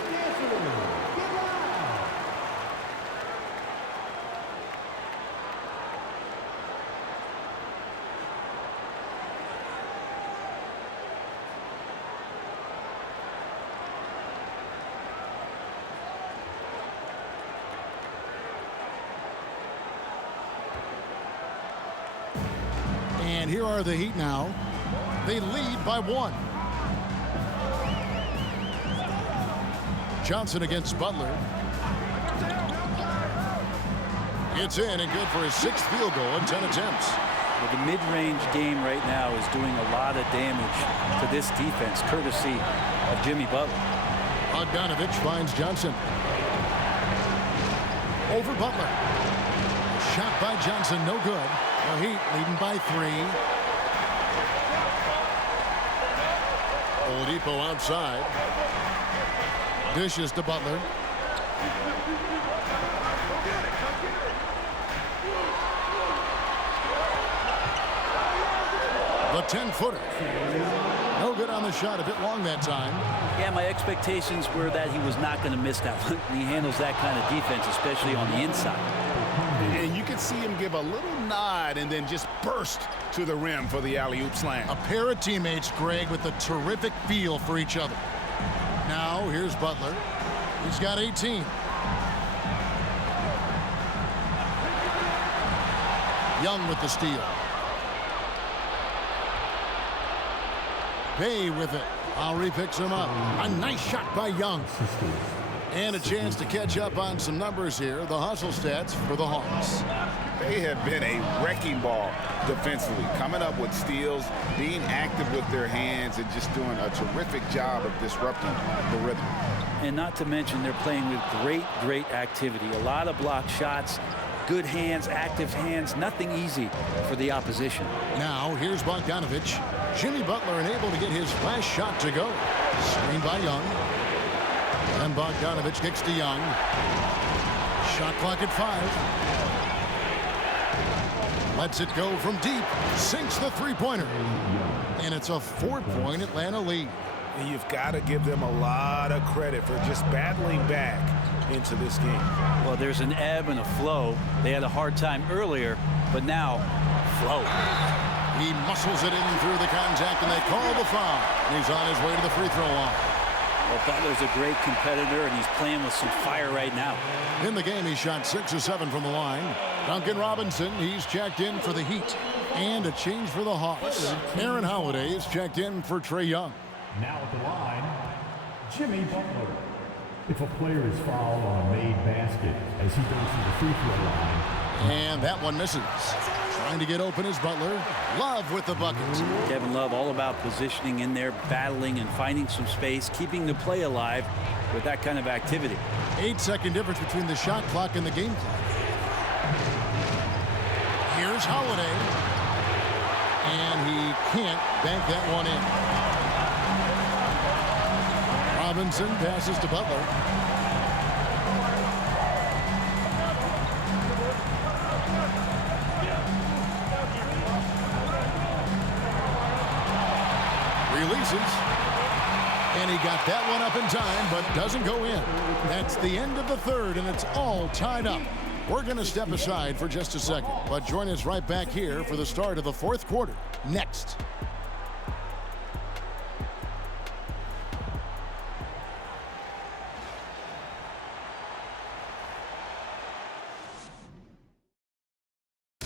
And here are the Heat now. They lead by 1. Johnson against Butler. It's in and good for his 6th field goal in 10 attempts. Well, the mid-range game right now is doing a lot of damage to this defense, courtesy of Jimmy Butler. Bogdanovich finds Johnson. Over Butler. Shot by Johnson, no good. The Heat leading by 3. Oladipo outside. Dishes to Butler. The 10-footer. No good on the shot. A bit long that time. Yeah, my expectations were that he was not going to miss that one. He handles that kind of defense, especially on the inside. And you can see him give a little nod and then just burst to the rim for the alley-oop slam. A pair of teammates, Greg, with a terrific feel for each other. Now, here's Butler. He's got 18. Young with the steal. Bay with it. Lowry picks him up. A nice shot by Young. And a chance to catch up on some numbers here. The hustle stats for the Hawks. They have been a wrecking ball defensively, coming up with steals, being active with their hands, and just doing a terrific job of disrupting the rhythm. And not to mention, they're playing with great activity. A lot of block shots, good hands, active hands, nothing easy for the opposition. Now, here's Bogdanovich. Jimmy Butler unable to get his last shot to go. Screen by Young. And Bogdanovich kicks to Young. Shot clock at 5. Lets it go from deep. Sinks the three-pointer. And it's a 4-point Atlanta lead. And you've got to give them a lot of credit for just battling back into this game. Well, there's an ebb and a flow. They had a hard time earlier, but now, flow. He muscles it in through the contact, and they call the foul. He's on his way to the free throw line. Well, Butler's a great competitor, and he's playing with some fire right now. In the game, he shot 6 of 7 from the line. Duncan Robinson, he's checked in for the Heat. And a change for the Hawks. Aaron Holiday is checked in for Trae Young. Now at the line, Jimmy Butler. If a player is fouled on a made basket as he goes to the free throw line. And that one misses. Trying to get open is Butler. Love with the buckets. Kevin Love all about positioning in there, battling and finding some space, keeping the play alive with that kind of activity. 8-second difference between the shot clock and the game clock. Here's Holiday. And he can't bank that one in. Robinson passes to Butler. Releases. And he got that one up in time, but doesn't go in. That's the end of the third, and it's all tied up. We're going to step aside for just a second, but join us right back here for the start of the fourth quarter. Next.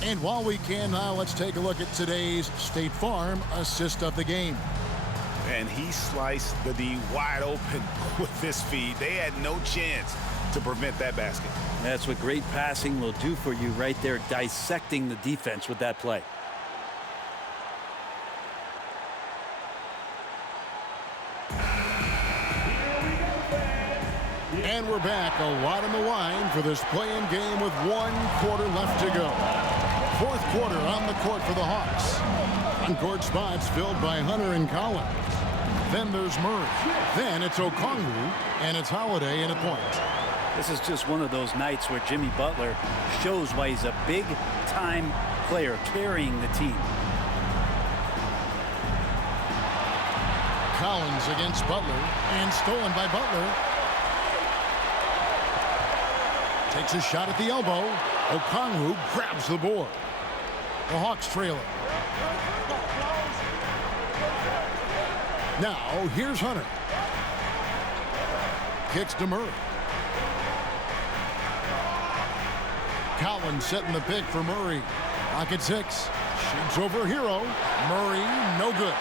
And while we can now, let's take a look at today's State Farm assist of the game. And he sliced the D wide open with this feed. They had no chance to prevent that basket. That's what great passing will do for you right there, dissecting the defense with that play. And we're back. A lot on the line for this play-in game with 1 quarter left to go. Fourth quarter on the court for the Hawks. On-court spots filled by Hunter and Collins. Then there's Murray. Then it's Okongwu, and it's Holiday in a point. This is just one of those nights where Jimmy Butler shows why he's a big-time player carrying the team. Collins against Butler, and stolen by Butler. Takes a shot at the elbow. Okongwu grabs the board. The Hawks trail it. Now, here's Hunter. Kicks to Murray. Collins setting the pick for Murray. Pocket 6. Shoots over Hero. Murray, no good.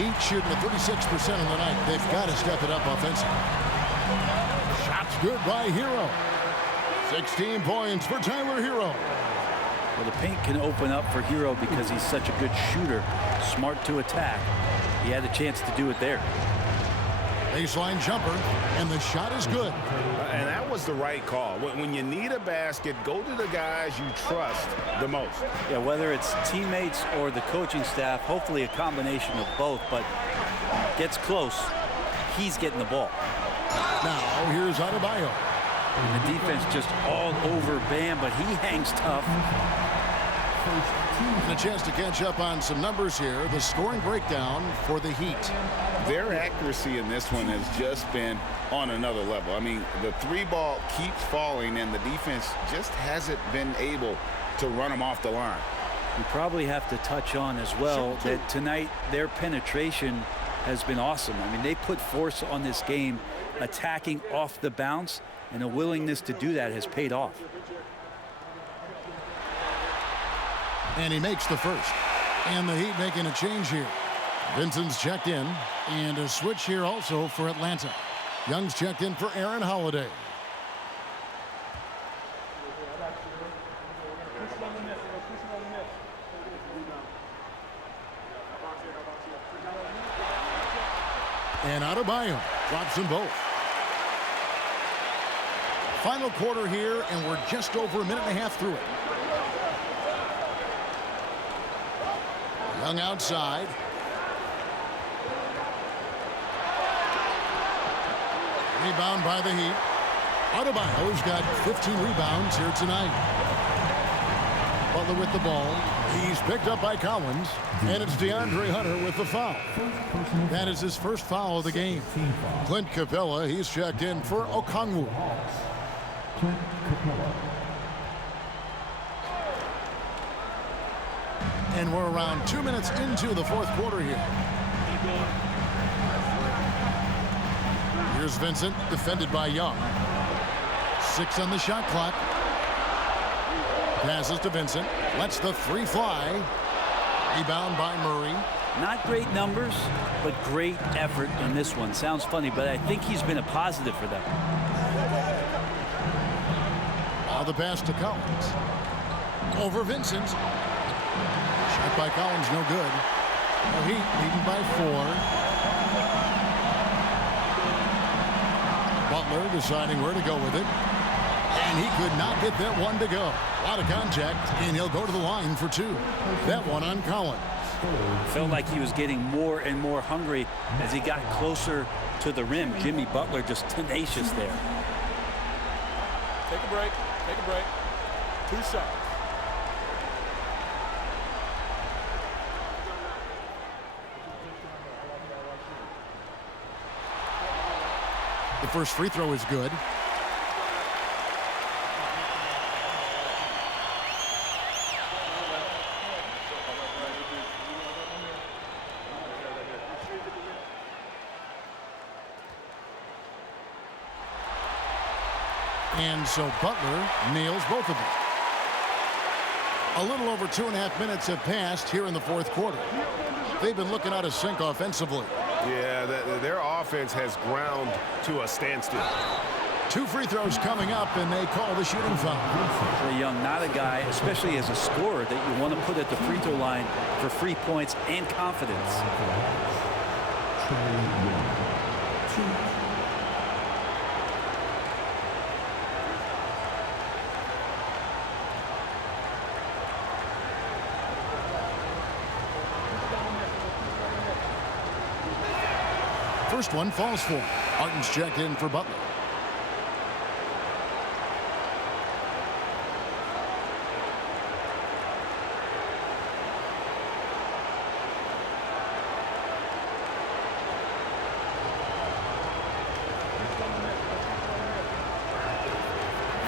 Heat shooting at 36% on the night. They've got to step it up offensively. Shots good by Hero. 16 points for Tyler Hero. Well, the paint can open up for Hero because he's such a good shooter, smart to attack. He had a chance to do it there. Baseline jumper, and the shot is good. And that was the right call. When you need a basket, go to the guys you trust the most. Yeah, whether it's teammates or the coaching staff, hopefully a combination of both, but gets close, he's getting the ball. Now, here's Adebayo. And the defense just all over Bam, but he hangs tough. And a chance to catch up on some numbers here. The scoring breakdown for the Heat. Their accuracy in this one has just been on another level. I mean, the 3-ball keeps falling, and the defense just hasn't been able to run them off the line. We probably have to touch on as well that tonight their penetration has been awesome. I mean, they put force on this game, attacking off the bounce, and a willingness to do that has paid off. And he makes the first. And the Heat making a change here. Vincent's checked in. And a switch here also for Atlanta. Young's checked in for Aaron Holiday. And Adebayo drops them both. Final quarter here, and we're just over a minute and a half through it. Young outside. Rebound by the Heat. Adebayo's got 15 rebounds here tonight. Butler with the ball. He's picked up by Collins. And it's DeAndre Hunter with the foul. That is his first foul of the game. Clint Capella, he's checked in for Okongwu. And we're around 2 minutes into the fourth quarter here. Here's Vincent, defended by Young. 6 on the shot clock. Passes to Vincent. Lets the 3 fly. Rebound by Murray. Not great numbers, but great effort in this one. Sounds funny, but I think he's been a positive for them. Now the pass to Collins. Over Vincent. Shot by Collins, no good. The Heat leading by 4. Butler deciding where to go with it. And he could not get that one to go. A lot of contact, and he'll go to the line for 2. That one on Collins. Felt like he was getting more and more hungry as he got closer to the rim. Jimmy Butler just tenacious there. Take a break. Take a break. 2 shots. The first free throw is good. And so Butler nails both of them. A little over 2.5 minutes have passed here in the fourth quarter. They've been looking out of sync offensively. Yeah, their offense has ground to a standstill. 2 free throws coming up, and they call the shooting foul. Trae Young, not a guy, especially as a scorer, that you want to put at the free throw line for free points and confidence. First one falls for him. Martin's checked in for Butler.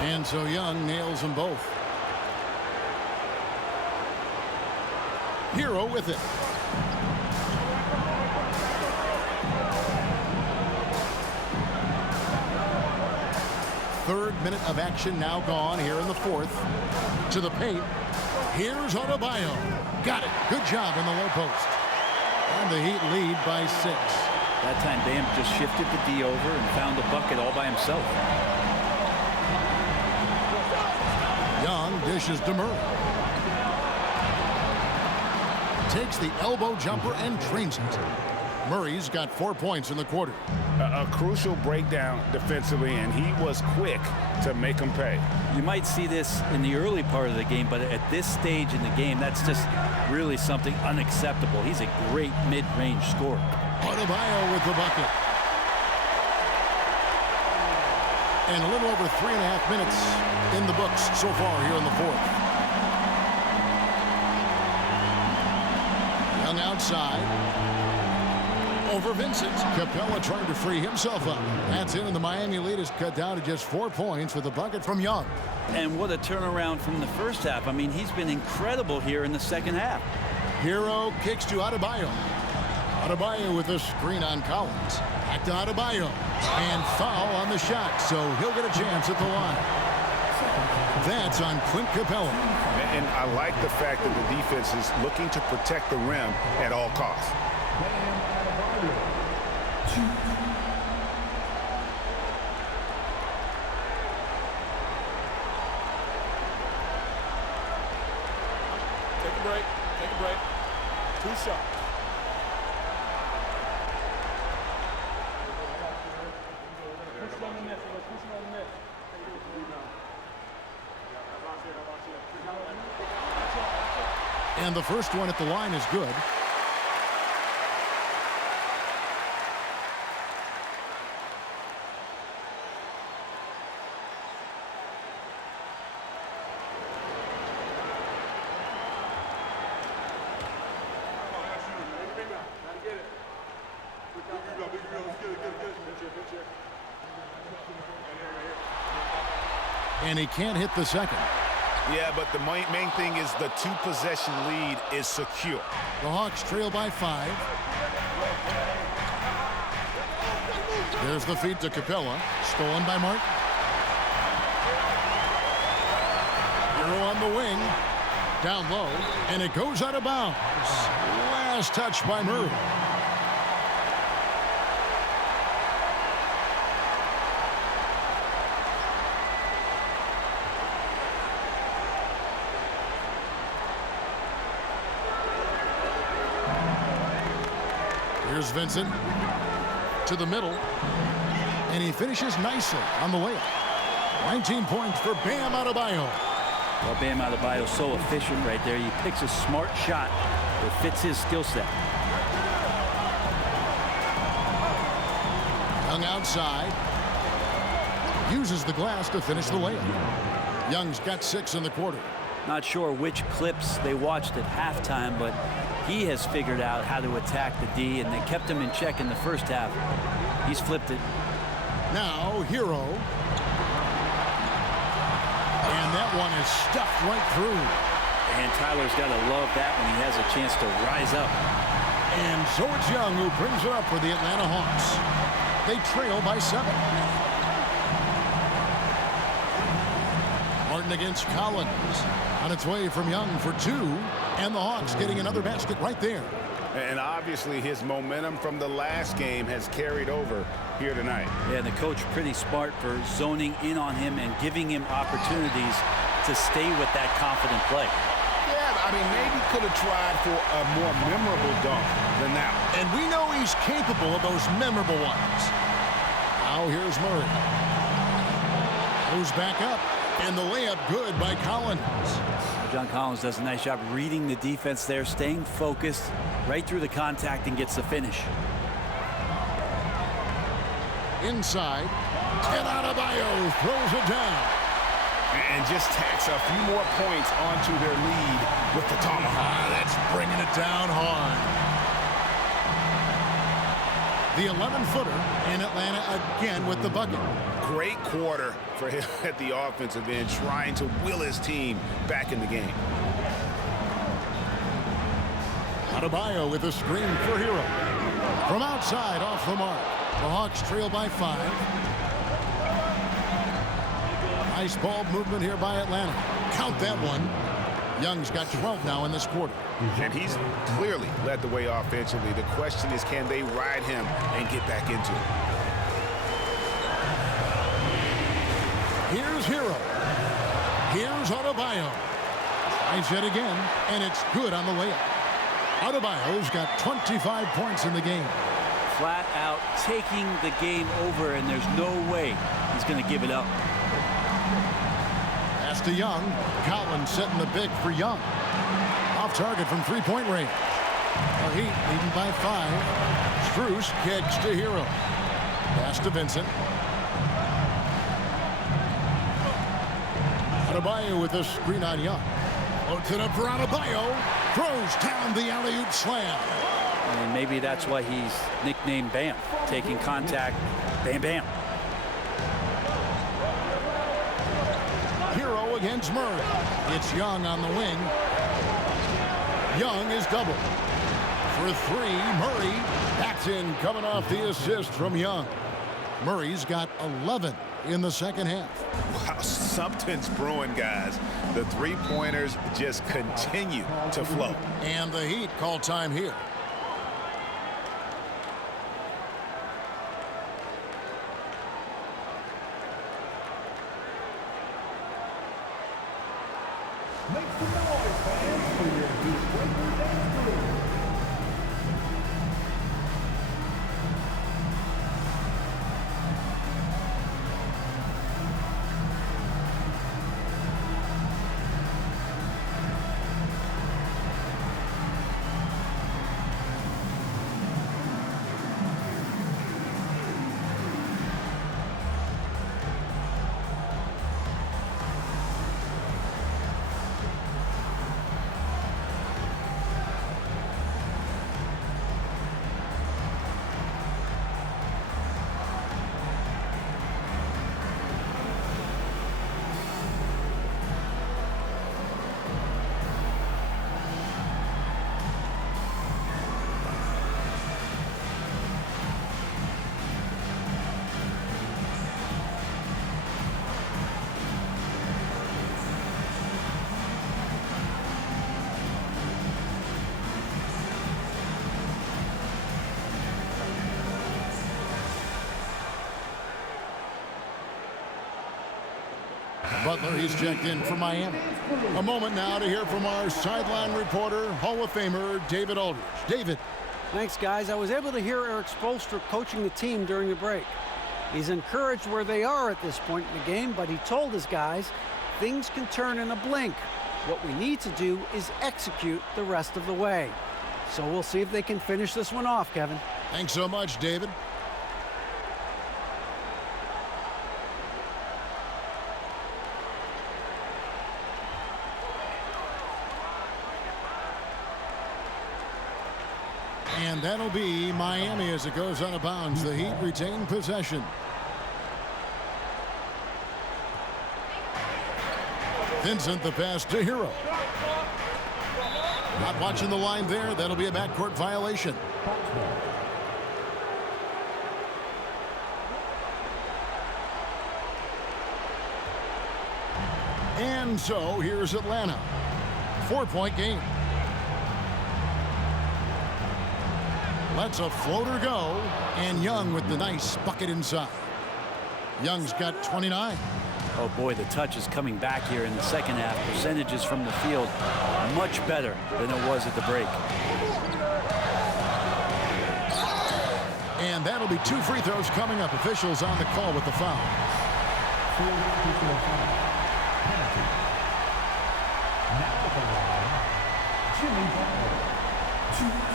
And so Young nails them both. Hero with it. Third minute of action now gone here in the fourth. To the paint. Here's Adebayo. Got it. Good job in the low post. And the Heat lead by 6. That time Bam just shifted the D over and found the bucket all by himself. Young dishes to Murray. Takes the elbow jumper and drains it. Murray's got 4 points in the quarter. A crucial breakdown defensively, and he was quick to make him pay. You might see this in the early part of the game, but at this stage in the game, that's just really something unacceptable. He's a great mid-range scorer. Adebayo with the bucket. And a little over 3.5 minutes in the books so far here in the fourth. Young outside. Over Vincent. Capella trying to free himself up. That's in, and the Miami lead is cut down to just 4 points with the bucket from Young. And what a turnaround from the first half. I mean, he's been incredible here in the second half. Hero kicks to Adebayo. Adebayo with a screen on Collins. Back to Adebayo. And foul on the shot, so he'll get a chance at the line. That's on Clint Capella. And I like the fact that the defense is looking to protect the rim at all costs. Take a break. Take a break. 2 shots. And the first one at the line is good. And he can't hit the second. Yeah, but the main thing is the 2-possession lead is secure. The Hawks trail by 5. There's the feed to Capella. Stolen by Martin. Hero on the wing. Down low, and it goes out of bounds. Last touch by Murray. Here's Vincent to the middle, and he finishes nicely on the layup. 19 points for Bam Adebayo. Well, Bam Adebayo is so efficient right there. He picks a smart shot that fits his skill set. Young outside. Uses the glass to finish the layup. Young's got 6 in the quarter. Not sure which clips they watched at halftime, but he has figured out how to attack the D, and they kept him in check in the first half. He's flipped it. Now, Hero. And that one is stuffed right through. And Tyler's got to love that when he has a chance to rise up. And so it's Young who brings it up for the Atlanta Hawks. They trail by 7. Martin against Collins. On its way from Young for 2. And the Hawks getting another basket right there. And obviously his momentum from the last game has carried over here tonight. Yeah, the coach pretty smart for zoning in on him and giving him opportunities to stay with that confident play. Yeah, I mean, maybe could have tried for a more memorable dunk than that one. And we know he's capable of those memorable ones. Now here's Murray. Goes back up, and the layup good by Collins. John Collins does a nice job reading the defense there, staying focused right through the contact, and gets the finish. Inside, and Adebayo throws it down. And just tacks a few more points onto their lead with the tomahawk. That's bringing it down hard. The 11-footer in Atlanta again with the bucket. Great quarter for him at the offensive end, trying to will his team back in the game. Adebayo with a screen for Hero. From outside, off the mark. The Hawks trail by 5. Nice ball movement here by Atlanta. Count that one. Young's got 12 now in this quarter. And he's clearly led the way offensively. The question is, can they ride him and get back into it? Here's Hero. Here's Adebayo. Tries it again, and it's good on the layup. Adebayo's got 25 points in the game. Flat out taking the game over, and there's no way he's going to give it up. Pass to Young. Collins setting the big for Young. Off target from three-point range. The Heat leading by 5. Strus kicks to Hero. Pass to Vincent. Adebayo with a screen on Young. Loads it up for Adebayo. Throws down the alley-oop slam. And maybe that's why he's nicknamed Bam. Taking contact, bam, bam. Hero against Murray. It's Young on the wing. Young is double. For 3, Murray. That's in, coming off the assist from Young. Murray's got 11 in the second half. Wow, something's brewing, guys. The three-pointers just continue to flow. And the Heat call time here. Make some noise, fans, for your Heat Breakers and Brews. Butler, he's checked in for Miami. A moment now to hear from our sideline reporter, Hall of Famer David Aldridge. David. Thanks, guys. I was able to hear Eric Spoelstra coaching the team during the break. He's encouraged where they are at this point in the game, but he told his guys things can turn in a blink. What we need to do is execute the rest of the way. So we'll see if they can finish this one off, Kevin. Thanks so much, David. And that'll be Miami as it goes out of bounds. The Heat retain possession. Vincent the pass to Hero. Not watching the line there. That'll be a backcourt violation. And so here's Atlanta. 4-point game. Lets a floater go, and Young with the nice bucket inside. Young's got 29. Oh boy, the touch is coming back here in the second half. Percentages from the field much better than it was at the break. And that'll be 2 free throws coming up. Officials on the call with the foul. Now at the line, Jimmy Butler. 2.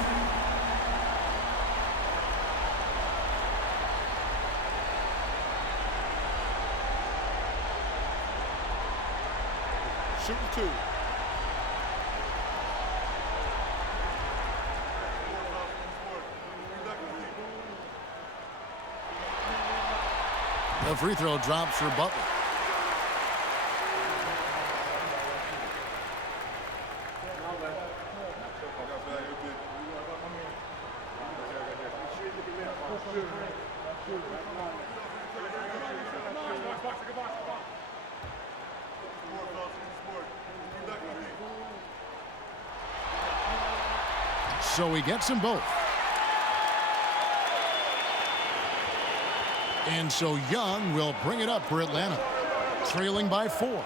Shooting 2. The free throw drops for Butler. So he gets them both. And so Young will bring it up for Atlanta, trailing by 4.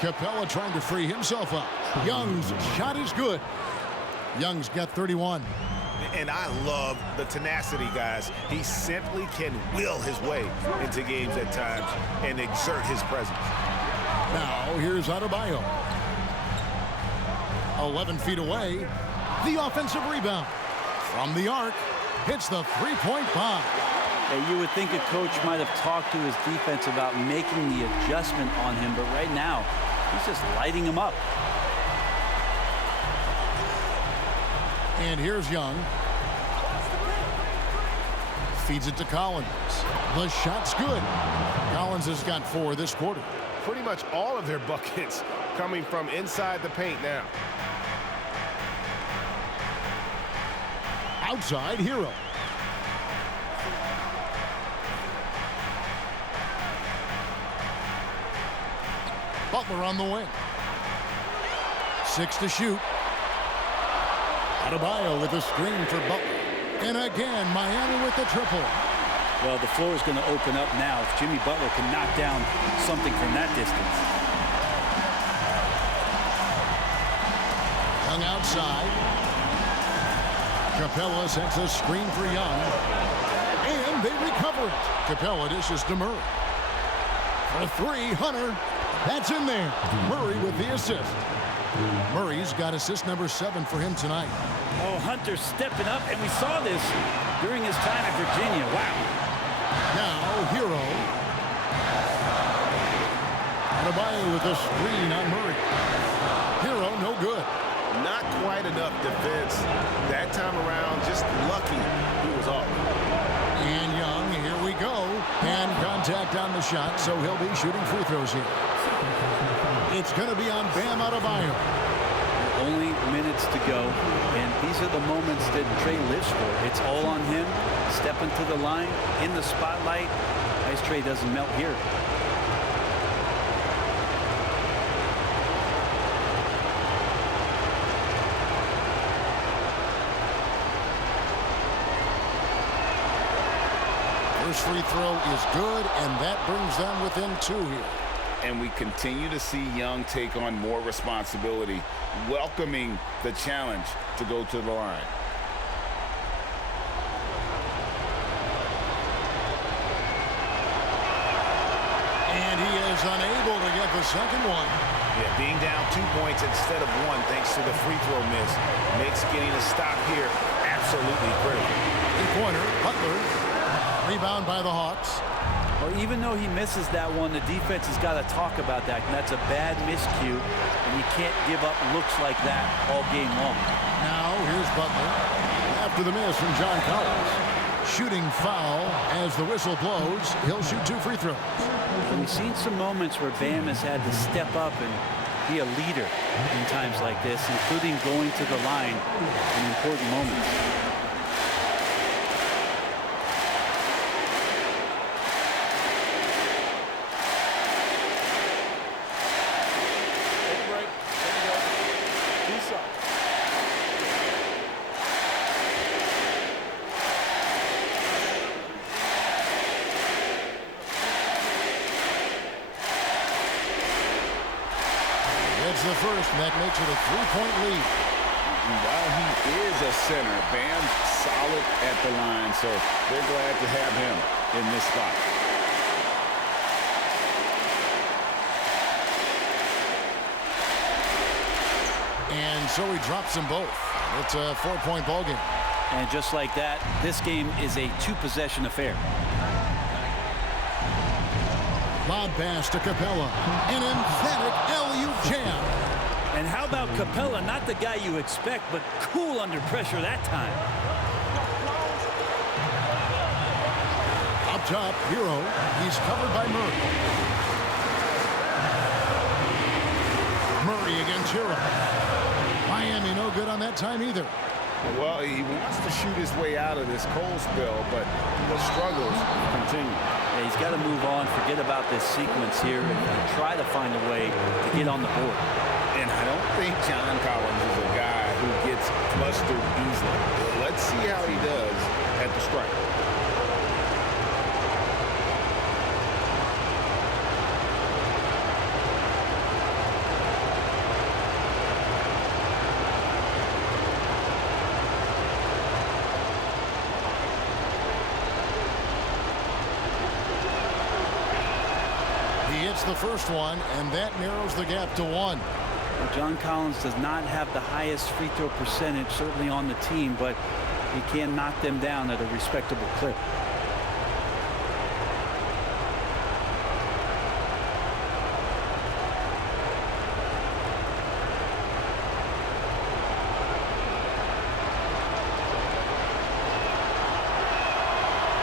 Capella trying to free himself up. Young's shot is good. Young's got 31. And I love the tenacity, guys. He simply can will his way into games at times and exert his presence. Now here's Adebayo. 11 feet away. The offensive rebound. From the arc. Hits the three-point bomb. Yeah, you would think a coach might have talked to his defense about making the adjustment on him, but right now, he's just lighting him up. And here's Young. Feeds it to Collins. The shot's good. Collins has got 4 this quarter. Pretty much all of their buckets coming from inside the paint now. Outside, Hero. Butler on the wing. 6 to shoot. Adebayo with a screen for Butler. And again, Miami with the triple. Well, the floor is going to open up now if Jimmy Butler can knock down something from that distance. Young outside. Capella sets a screen for Young. And they recover it. Capella dishes to Murray. For 3, Hunter. That's in there. Murray with the assist. Murray's got assist number 7 for him tonight. Oh, Hunter stepping up, and we saw this during his time at Virginia. Wow. Now, Hero. Adebayo with a screen on Murray. Hero, no good. Not quite enough defense that time around. Just lucky he was off. And Young, here we go. And contact on the shot, so he'll be shooting free throws here. It's going to be on Bam Adebayo. Only minutes to go, and these are the moments that Trey lives for. It's all on him. Stepping to the line, in the spotlight. Nice Trey doesn't melt here. First free throw is good, and that brings them within 2 here. And we continue to see Young take on more responsibility, welcoming the challenge to go to the line. And he is unable to get the second one. Yeah, being down 2 points instead of 1 thanks to the free throw miss makes getting a stop here absolutely critical. Three-pointer, Butler. Rebound by the Hawks. Well, even though he misses that one, the defense has got to talk about that. And that's a bad miscue, and you can't give up looks like that all game long. Now here's Butler. After the miss from John Collins. Shooting foul as the whistle blows. He'll shoot 2 free throws. And we've seen some moments where Bam has had to step up and be a leader in times like this, including going to the line in important moments. The first, and that makes it a 3-point lead. While he is a center, Bam's solid at the line, so they're glad to have him in this spot. And so he drops them both. It's a 4-point ball game. And just like that, this game is a 2-possession affair. Lob pass to Capella. An emphatic LU jam. And how about Capella? Not the guy you expect, but cool under pressure that time. Up top, Hero. He's covered by Murray. Murray against Hero. Miami no good on that time either. Well, he wants to shoot his way out of this cold spell, but the struggles continue. Yeah, he's got to move on, forget about this sequence here, and try to find a way to get on the board. And I don't think John Collins is a guy who gets flustered easily. Let's see how he does at the strike. The first one, and that narrows the gap to 1. Well, John Collins does not have the highest free throw percentage, certainly on the team, but he can knock them down at a respectable clip.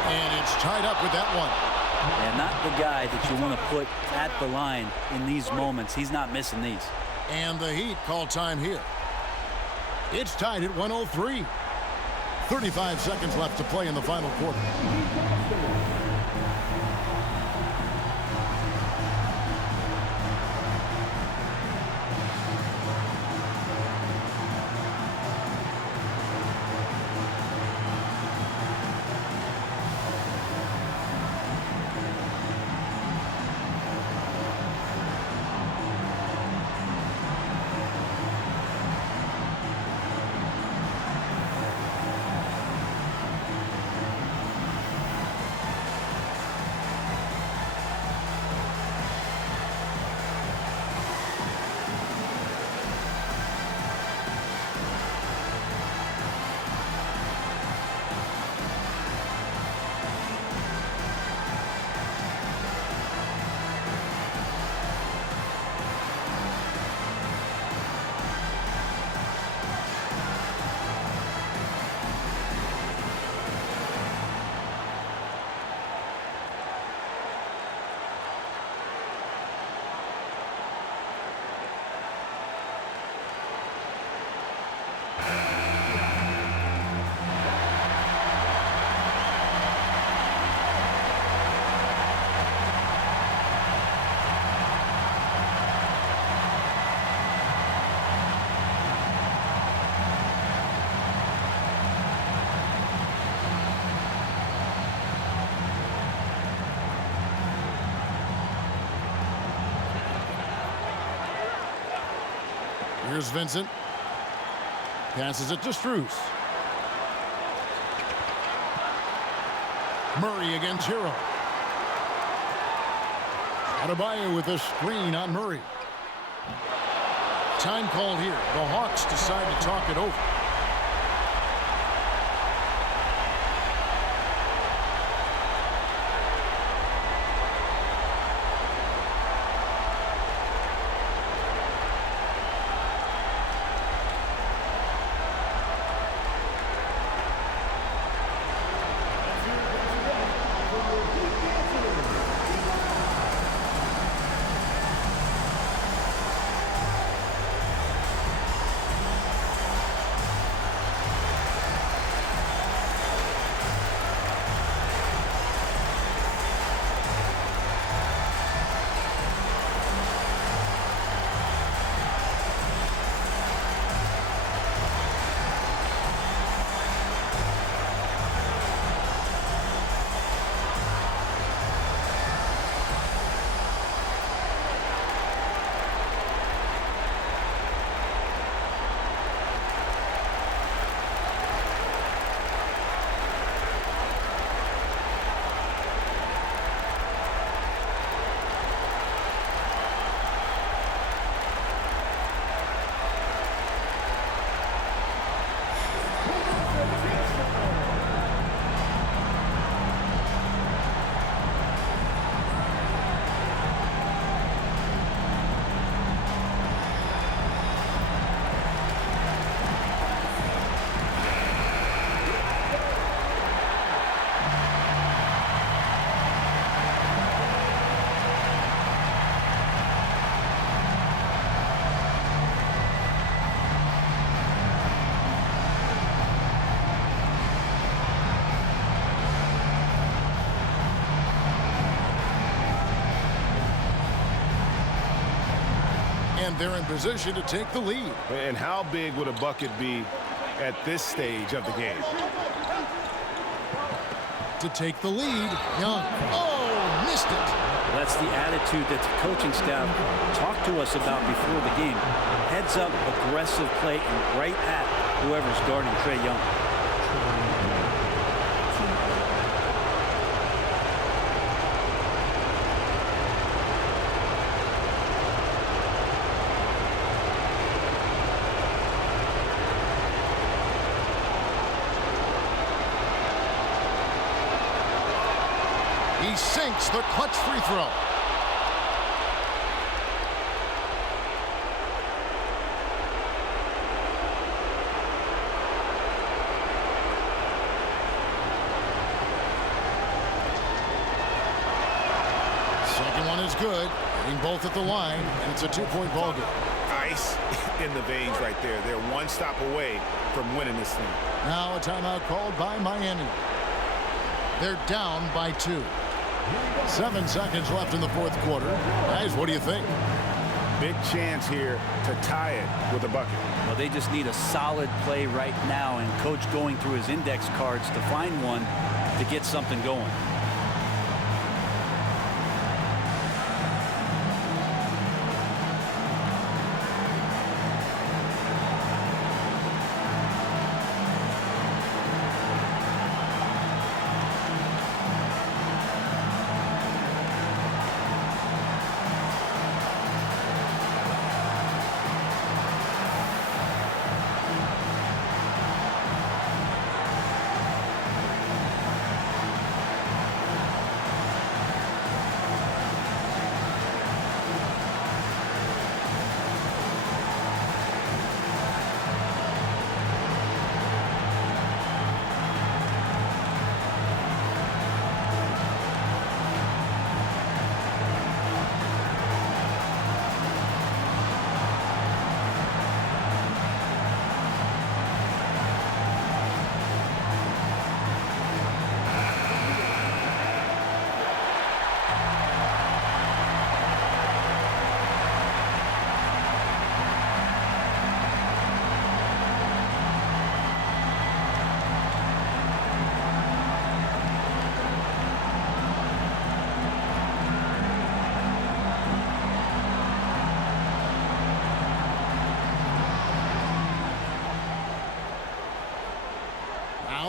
And it's tied up with that one. And not the guy that you want to put at the line in these moments. He's not missing these. And the Heat call time here. It's tied at 103. 35 seconds left to play in the final quarter. Here's Vincent. Passes it to Strus. Murray against Hero. Adebayo with a screen on Murray. Time called here. The Hawks decide to talk it over. And they're in position to take the lead. And how big would a bucket be at this stage of the game? To take the lead, Young. Oh, missed it. That's the attitude that the coaching staff talked to us about before the game. Heads up, aggressive play, and right at whoever's guarding Trae Young. He sinks the clutch free throw. Second one is good. Hitting both at the line, and it's a two-point ball game. Ice in the veins right there. They're one stop away from winning this thing. Now a timeout called by Miami. They're down by 2. 7 seconds left in the fourth quarter. Guys, what do you think? Big chance here to tie it with a bucket. Well, they just need a solid play right now, and coach going through his index cards to find one to get something going.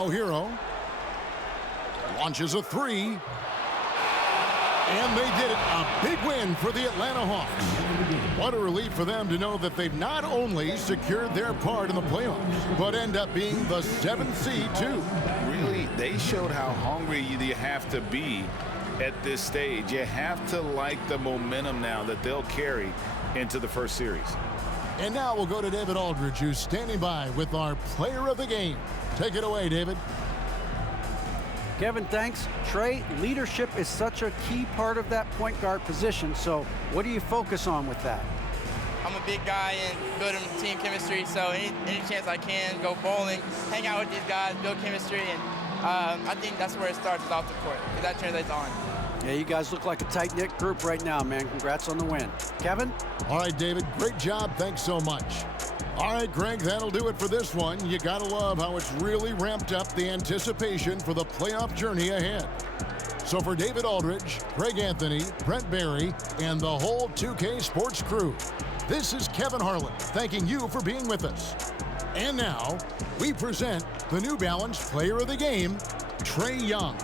Tyler Hero launches a three. And they did it. A big win for the Atlanta Hawks. What a relief for them to know that they've not only secured their part in the playoffs, but end up being the 7th seed, too. Really, they showed how hungry you have to be at this stage. You have to like the momentum now that they'll carry into the first series. And now we'll go to David Aldridge, who's standing by with our player of the game. Take it away, David. Kevin, thanks. Trey, leadership is such a key part of that point guard position. So what do you focus on with that? I'm a big guy and building team chemistry, so any chance I can, go bowling, hang out with these guys, build chemistry, and I think that's where it starts, is off the court, because that translates on. Yeah, you guys look like a tight-knit group right now, man. Congrats on the win. Kevin? All right, David, great job. Thanks so much. All right, Greg, that'll do it for this one. You gotta love how it's really ramped up the anticipation for the playoff journey ahead. So for David Aldridge, Greg Anthony, Brent Barry, and the whole 2K Sports crew, this is Kevin Harlan thanking you for being with us. And now, we present the New Balance Player of the Game, Trae Young.